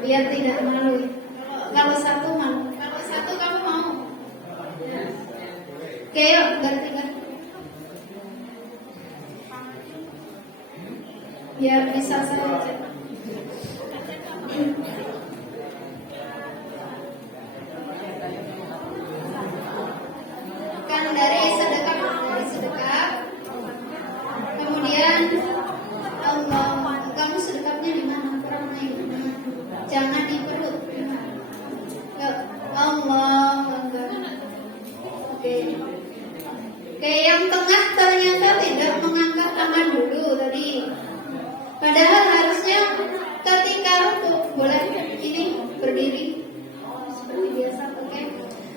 biar tidak malu. Kalau satu malu, kalau satu kamu mau. Oke, yuk bertiga. Biar bisa saya cek. Kan dari sedekap, kemudian Allah, kamu sedekapnya di mana? Kurang naik. Jangan di perut. Yuk, Allah Akbar. Oke, yang tengah ternyata tidak mengangkat tangan dulu tadi. Padahal harusnya ketika rukuk boleh ini berdiri seperti biasa, oke?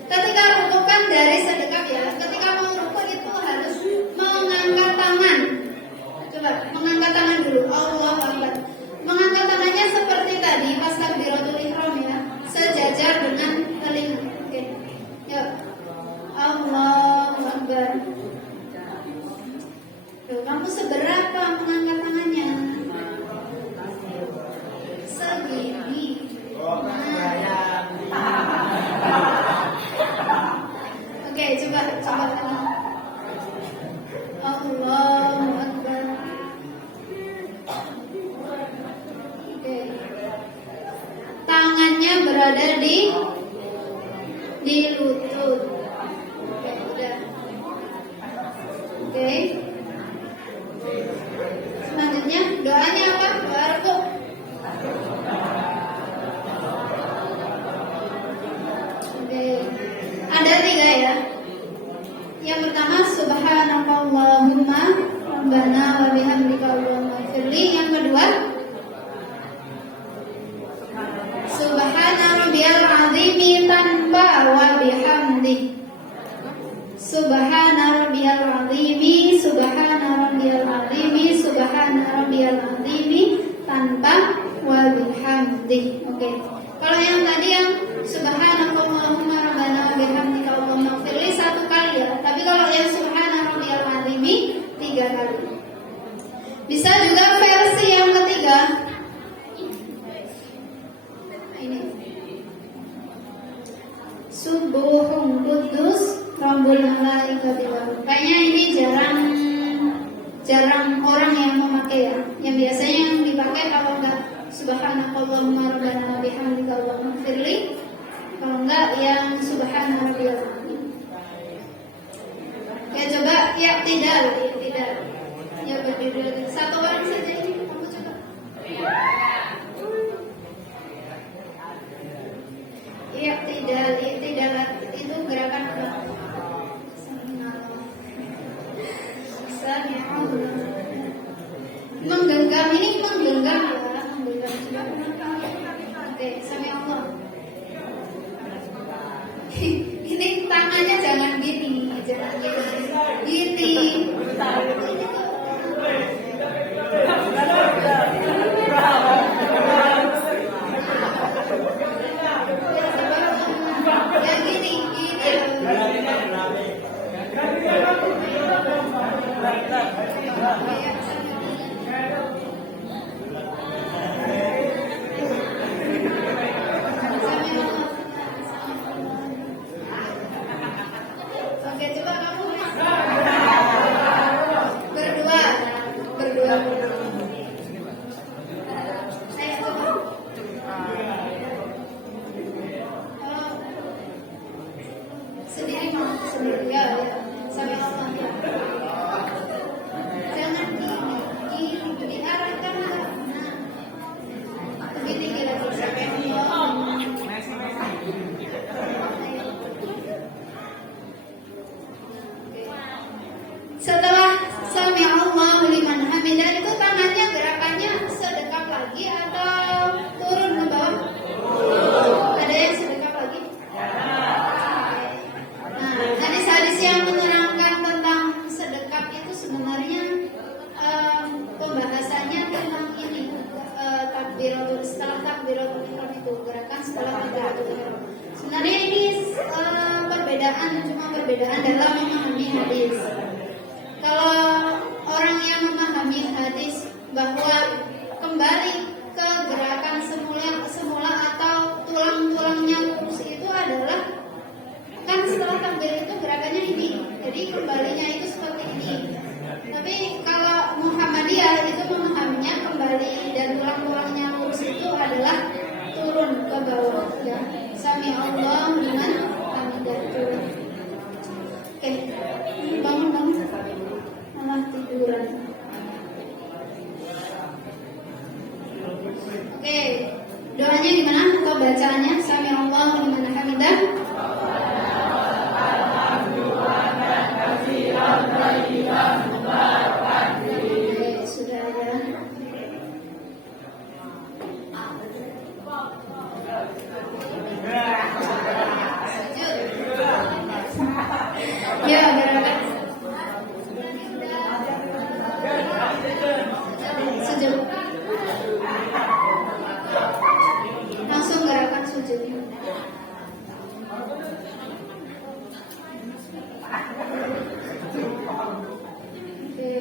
Ketika rukuk kan dari sedekap ya. Ketika mau rukuk itu harus mengangkat tangan. Coba mengangkat tangan dulu. Allah Akbar. Mengangkat tangannya seperti tadi pas takbiratul ihram ya, sejajar dengan telinga. Oke. Yuk. Allah Akbar. Tuh, kamu seberapa mengangkat tangannya? Segini. Oke, coba lagi. Allahu Akbar. Oke. Tangannya berada di lutut. Oke, udah. Oke. Selanjutnya doanya apa? Doa rukuk. Ada 3 ya. Yang pertama subhanakallahumma rabbana wa bihamdika allahumma ighfirli. Yang kedua subhana rabbiyal azimi tanpa wa bihamdi. Subhana rabbiyal azimi, subhana rabbiyal azimi, subhana rabbiyal azimi tanpa wa bihamdi. Oke. Kalau yang tadi yang subhanakallahumma rabbana wa bihamdika allahumma ighfirli 1 kali ya. Tapi kalau yang subhana rabbiyal azimi 3 kali. Bisa juga versi yang ketiga. Ini. Subuhun kudus rabbul malaikati wa ruh. Kayaknya ini jarang orang yang memakai ya. Yang biasanya yang dipakai kalau enggak subhanakallahumma rabbana wa bihamdika Allahumma ighfirli. Kalau enggak yang subhana rabbiyal azim. Ya coba ya tidak. Ya berdiri satu orang saja ini kamu coba. Ya tidak itu gerakan apa? Menggenggam ini menggenggam ya, menggenggam coba. Oke, sami Allah. Ini tangannya jangan gini, jangan gini. Ya gini. Oke, coba kamu berdua. Saya coba. Sendiri ya. Sampai Allah ya. Jangan gini arahkan. Nah, begini kira-kira sampai Allah. Setelah sami Allahu liman hamidah itu tangannya gerakannya sedekat lagi atau turun ke bawah? Ada yang sedekat lagi? Nah, hadis-hadis yang menerangkan tentang sedekat itu sebenarnya pembahasannya tentang ini setelah takbiratul ihram itu gerakan setelah takbiratul ihram. Sebenarnya ini perbedaan dalam memahami hadis. Kalau orang yang memahami hadis bahwa kembali ke gerakan semula atau tulang-tulangnya kursi itu adalah kan setelah takbir itu gerakannya ini, jadi kembalinya itu seperti ini. Tapi kalau Muhammadiyah itu memahaminya kembali dan tulang-tulangnya kursi itu adalah turun ke bawah ya. Sami Allah liman hamidah. Oke, bangun. Malah tiduran. Oke, doanya gimana atau bacaannya? Sami Allah liman hamidah. Oke, sudah ya. Ya, gerakan sujud. Langsung gerakan sujud. Oke.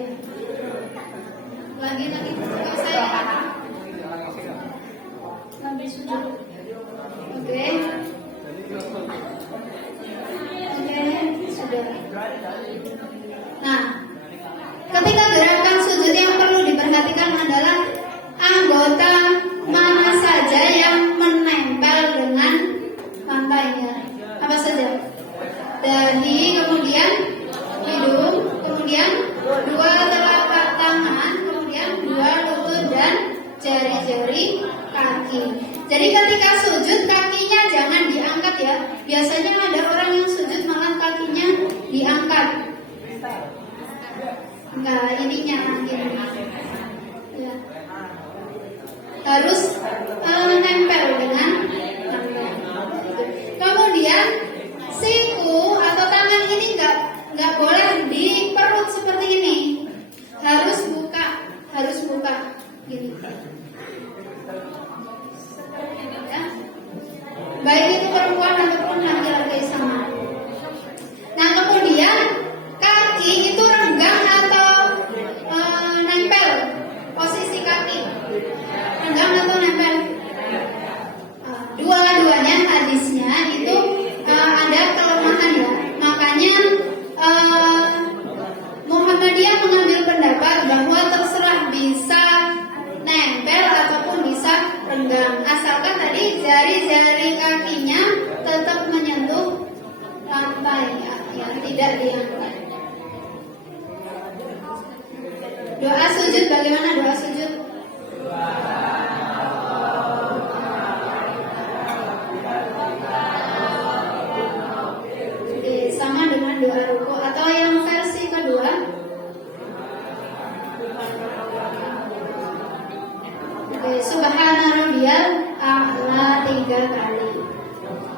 Lagi kalau saya lagi sujud. Oke. Sudah. Nah, ketika gerakan sujud yang perlu diperhatikan adalah anggota mana saja yang menempel dengan lantainya. Apa saja? Dahi, kemudian hidung, kemudian dua telapak tangan, kemudian dua lutut dan jari-jari kaki. Jadi ketika sujud kakinya jangan diangkat ya. Biasanya ada orang yang sujud malah kakinya diangkat. Enggak, ininya gini. Ya. Harus nempel dengan tangan. Kemudian siku atau tangan ini enggak boleh di perut seperti ini. Harus buka gini. Ya. Baik itu perempuan ataupun laki-laki sama. Nah, kemudian kaki itu renggang atau nempel. Posisi kaki renggang atau nempel. Dua-duanya hadisnya itu ada kelemahan ya. Makanya Muhammadiyah mengambil pendapat bahwa terserah bisa nempel ataupun bisa tidak diangkat. Doa sujud bagaimana doa sujud? Oke, sama dengan doa ruku atau yang versi kedua? Oke, subhana rabbiyal a'la 3 kali.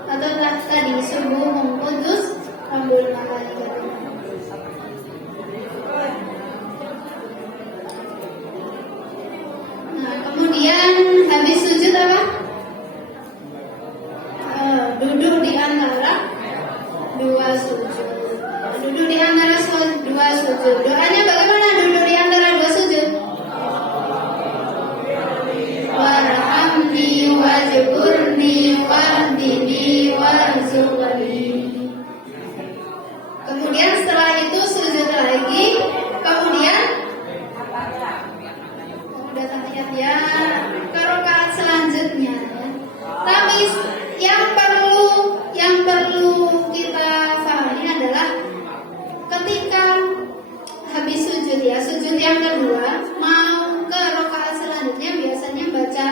Atau tadi subuhun qudus rabbul malaikati. Nah, kemudian habis sujud apa? Duduk di antara dua sujud. Duduk di antara dua sujud. Doanya bagaimana duduk di antara dua sujud? Warhamni wajburni wahdini warzuqni. Kemudian setelah itu sujud lagi. Kemudian udah tahiyat ya ke rakaat selanjutnya. Tapi yang perlu kita pahami adalah ketika habis sujud ya, sujud yang kedua mau ke rakaat selanjutnya biasanya baca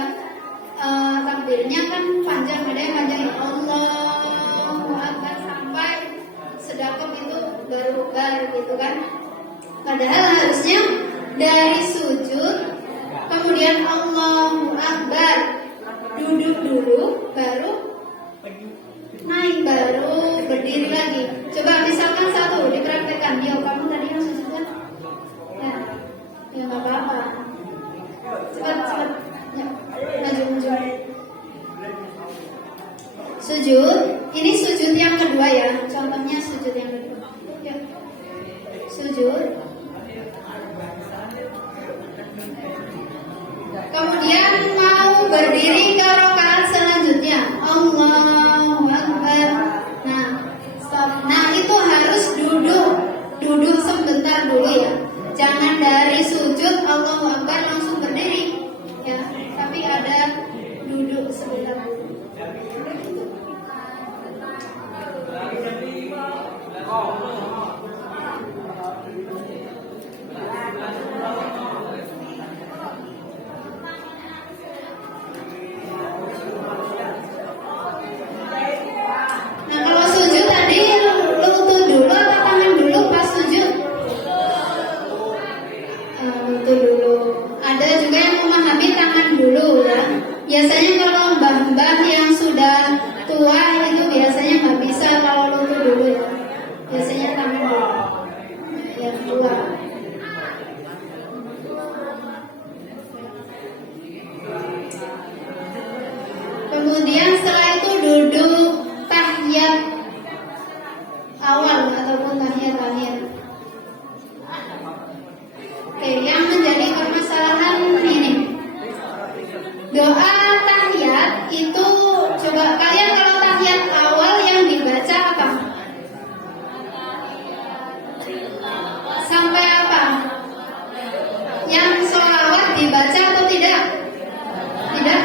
takbirnya kan panjang, ada yang panjang ya Allahu Akbar sampai sedekap itu baru gitu kan. Padahal harusnya dari sujud kemudian Allahu Akbar duduk dulu baru naik baru berdiri lagi. Coba misalkan satu dipraktekkan. Yo, kamu tadi yang sujud kan? Ya nggak apa-apa. Cepat. Ya, maju. Sujud. Ini sujud yang kedua ya. Contohnya sujud yang kedua. Ya. Sujud. Kemudian mau berdiri ke rakaat selanjutnya. Allahu Akbar. Nah, stop. Nah, itu harus duduk sebentar dulu ya. Jangan dari sujud Allahu Akbar langsung berdiri. Ya, tapi ada duduk sebentar dulu. Biasanya kalau mbah-mbah yang sudah tua itu biasanya nggak bisa kalau lutut dulu ya. Biasanya tangan dulu. Yang tua. Kemudian setelah itu duduk tahiyat awal ataupun tahiyat akhir. Oke, yang menjadi permasalahan ini doa tahiyat itu, coba kalian kalau tahiyat awal yang dibaca apa? Sampai apa? Yang sholawat dibaca atau tidak? Tidak?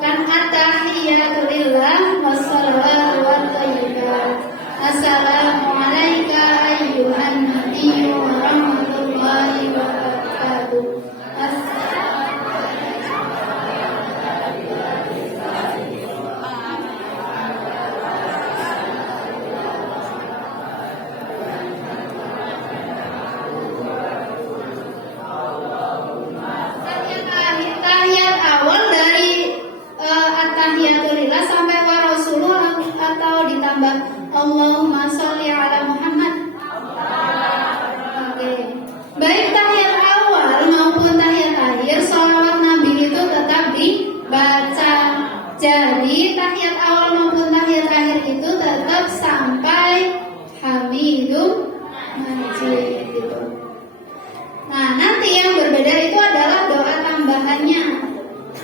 Kan at-tahiyatu lillah wassalawatu wathayyibat. Assalamualaikum ayyuhan nabiyyu warahmatullahi wabarakatuh. Tahiyat awal dari at-tahiyatulillah sampai wa rasulullah atau ditambah Allahumma sholli ala Muhammad. Oke. Baik tahiyat awal maupun tahiyat akhir sholawat Nabi itu tetap dibaca. Jadi tahiyat awal maupun tahiyat akhir itu tetap sampai Hamidum Majid gitu. Nah, nanti yang berbeda itu adalah doa tambahannya.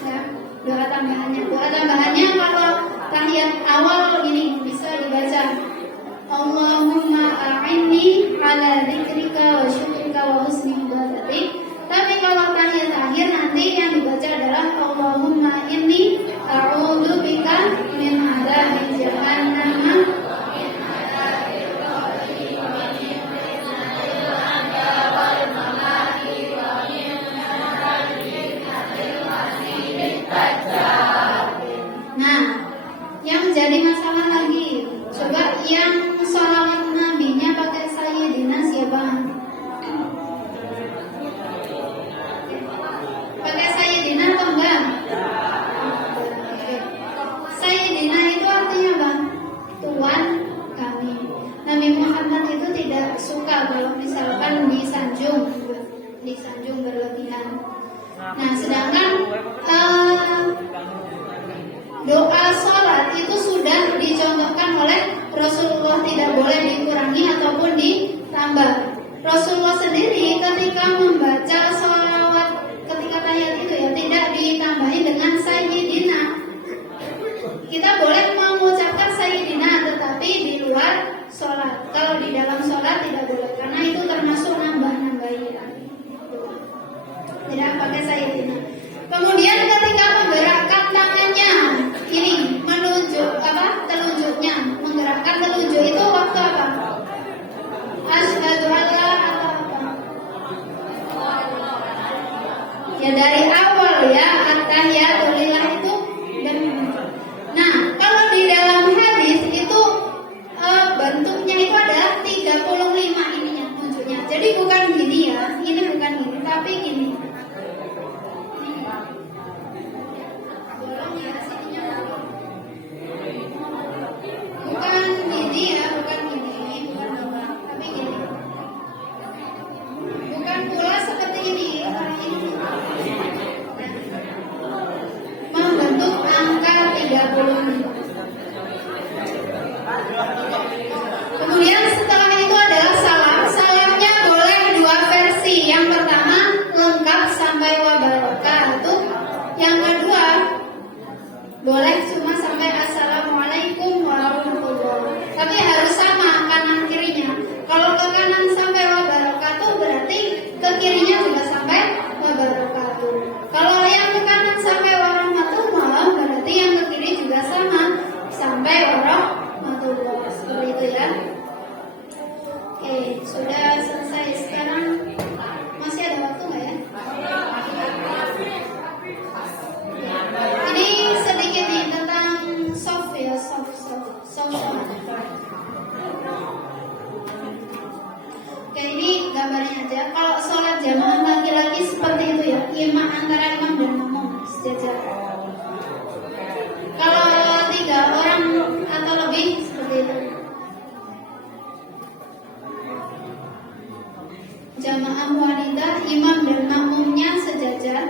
Ya, doa tambahannya. Doa tambahannya kalau tahiyat awal ini bisa dibaca Allahumma a'inni ala dzikrika wa syukrika wa husni ibadatik. Tapi kalau tahiyat akhir nanti yang dibaca adalah Allahumma inni a'udzu doa sholat itu sudah dicontohkan oleh Rasulullah, tidak boleh dikurangi ataupun ditambah. Rasulullah sendiri ketika membaca sholawat ketika tahiyat itu ya tidak ditambahi dengan sayyidina. Kita boleh mengucapkan sayyidina tetapi di luar sholat. Kalau di dalam sholat tidak boleh karena itu termasuk nambah-nambahin. Tidak pakai sayyidina. Kemudian ketika menggerakkan tangannya ini menunjuk telunjuknya, menggerakkan telunjuk itu waktu apa? Asyhadu alla ya dari awal ya at-tahiyatu lillah itu benar. Nah, kalau di dalam hadis itu bentuknya itu ada 35 ininya tunjuknya. Jadi bukan gini ya, ini bukan gini, tapi gini. Bukan gini ya, bukan gini, bukan tapi gini. Bukan pula seperti ini. Membentuk angka 30. Kemudian setelah itu adalah salam. Salamnya boleh dua versi. Yang pertama lengkap sampai wabarakatuh. Yang kedua boleh cuma sampai assalamualaikum warahmatullahi. Tapi harus sama kanan kirinya. Kalau ke kanan sampai wabarakatuh berarti ke kirinya juga sampai wabarakatuh. Kalau yang ke kanan sampai warahmatullahi berarti yang ke kiri juga sama sampai warahmatullahi. Seperti itu ya. Oke, sudah selesai. Sekarang masih ada waktu nggak ya? Ini sedikit nih tentang soft ya, soft. Oke, ini gambarnya aja. Kalau sholat jamaah laki-laki seperti itu ya, imam antara imam dan makmum sejajar. Kalau 3 orang atau lebih seperti itu. Jamaah wanita, imam dan makmumnya sejajar.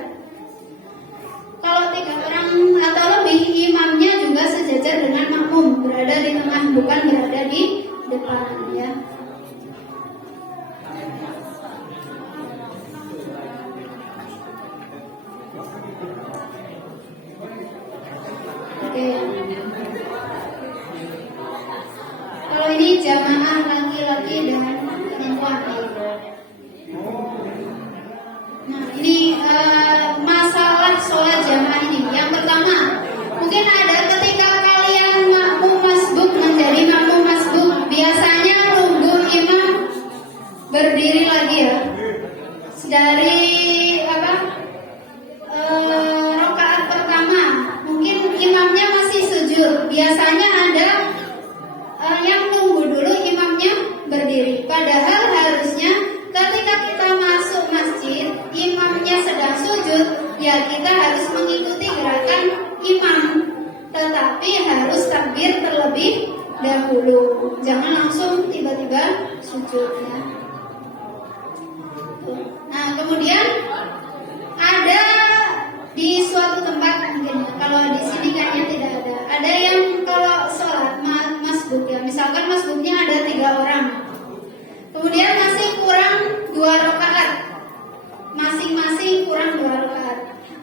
Kalau 3 orang atau lebih, imamnya juga sejajar dengan makmum, berada di tengah, bukan berada di depan ya. Oke. Kalau ini jamaah laki-laki dan perempuan. Nah, ini masalah sholat jamaah ini. Yang pertama, mungkin ada ketika kalian makmum masbuk menjadi makmum masbuk, biasanya nunggu imam berdiri lagi ya. Dari rakaat pertama, mungkin imamnya masih sujud. Biasanya ada yang nunggu dulu imamnya berdiri. Padahal harusnya ketika kita masuk masjid, imamnya sedang sujud, ya kita harus mengikuti gerakan imam. Tetapi harus takbir terlebih dahulu. Jangan langsung tiba-tiba sujud ya. Nah, kemudian ada di suatu tempat mungkin, kalau di sini kayaknya tidak ada. Ada yang kalau sholat masbuk ya, misalkan masbuknya ada 3 orang. Kemudian masih kurang 2 rakaat. Masing-masing kurang 2 rakaat.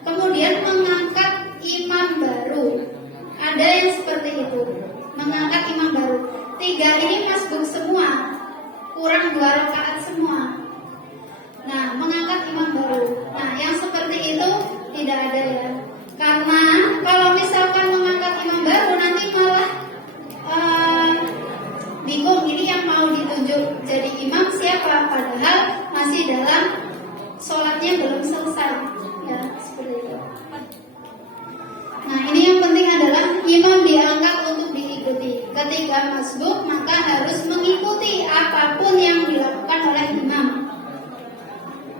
Kemudian mengangkat imam baru. Ada yang seperti itu. Mengangkat imam baru. 3 ini masbuk semua. Kurang 2 rakaat semua. Nah, mengangkat imam baru. Nah, yang seperti itu tidak ada ya. Karena kalau misalkan mengangkat imam baru nanti malah bingung ini yang mau ditunjuk jadi imam siapa, padahal masih dalam sholatnya belum selesai ya, seperti itu. Nah, ini yang penting adalah imam diangkat untuk diikuti. Ketika masbuk maka harus mengikuti apapun yang dilakukan oleh imam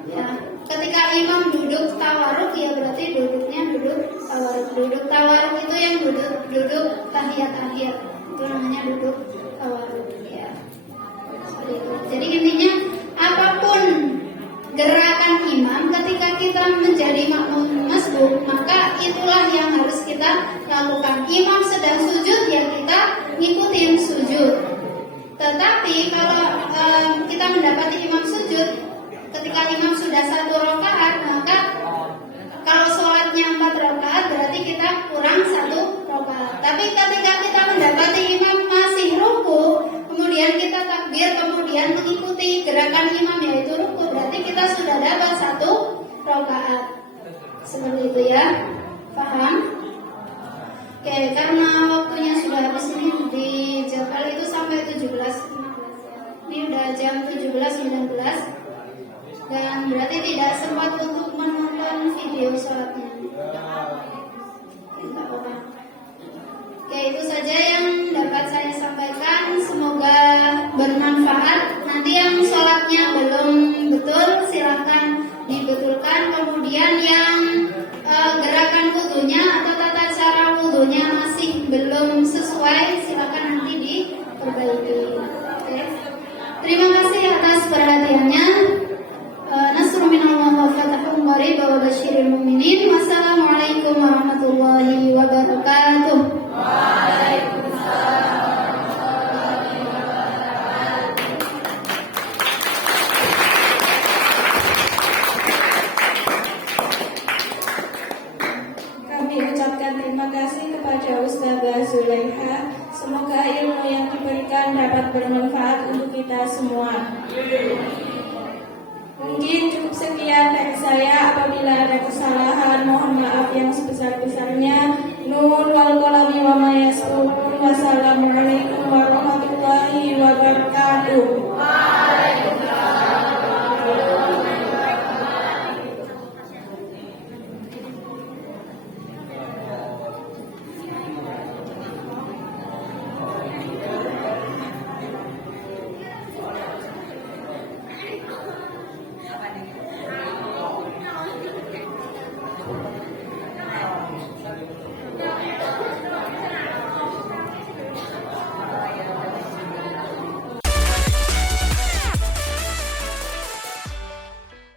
ya. Ketika imam duduk tawaruk ya berarti duduknya duduk tawaruk. Duduk tawaruk itu yang duduk tahiyat-tahiyat, itu namanya duduk tawaruk ya. Seperti itu. Jadi intinya apapun gerakan imam ketika kita menjadi makmum masbuk, maka itulah yang harus kita lakukan. sudah dapat 1 rakaat. Seperti itu ya. Paham? Oke, karena waktunya sudah habis ini di jadwal itu sampai 17.15 ya. Ini udah jam 17.19 dan berarti tidak sempat untuk menonton video sholatnya. Enggak apa-apa. Oke, itu saja yang dapat saya sampaikan. Semoga bermanfaat. Nanti yang sholatnya belum betul silahkan dibetulkan. Kemudian yang gerakan wudhunya atau tata cara wudhunya masih belum sesuai, silakan nanti diperbaiki. Oke. Terima kasih atas perhatiannya. Nasrul minallah wa fathun qarib wa basyiril mu'minin. Wassalamualaikum warahmatullahi wabarakatuh. Kami ucapkan terima kasih kepada Ustazah Zulaiha. Semoga ilmu yang diberikan dapat bermanfaat untuk kita semua. Mungkin cukup sekian dari saya. Apabila ada kesalahan, mohon maaf yang sebesar-besarnya. Nun wal qalami wa ma yasturun. Wassalamualaikum warahmatullahi wabarakatuh.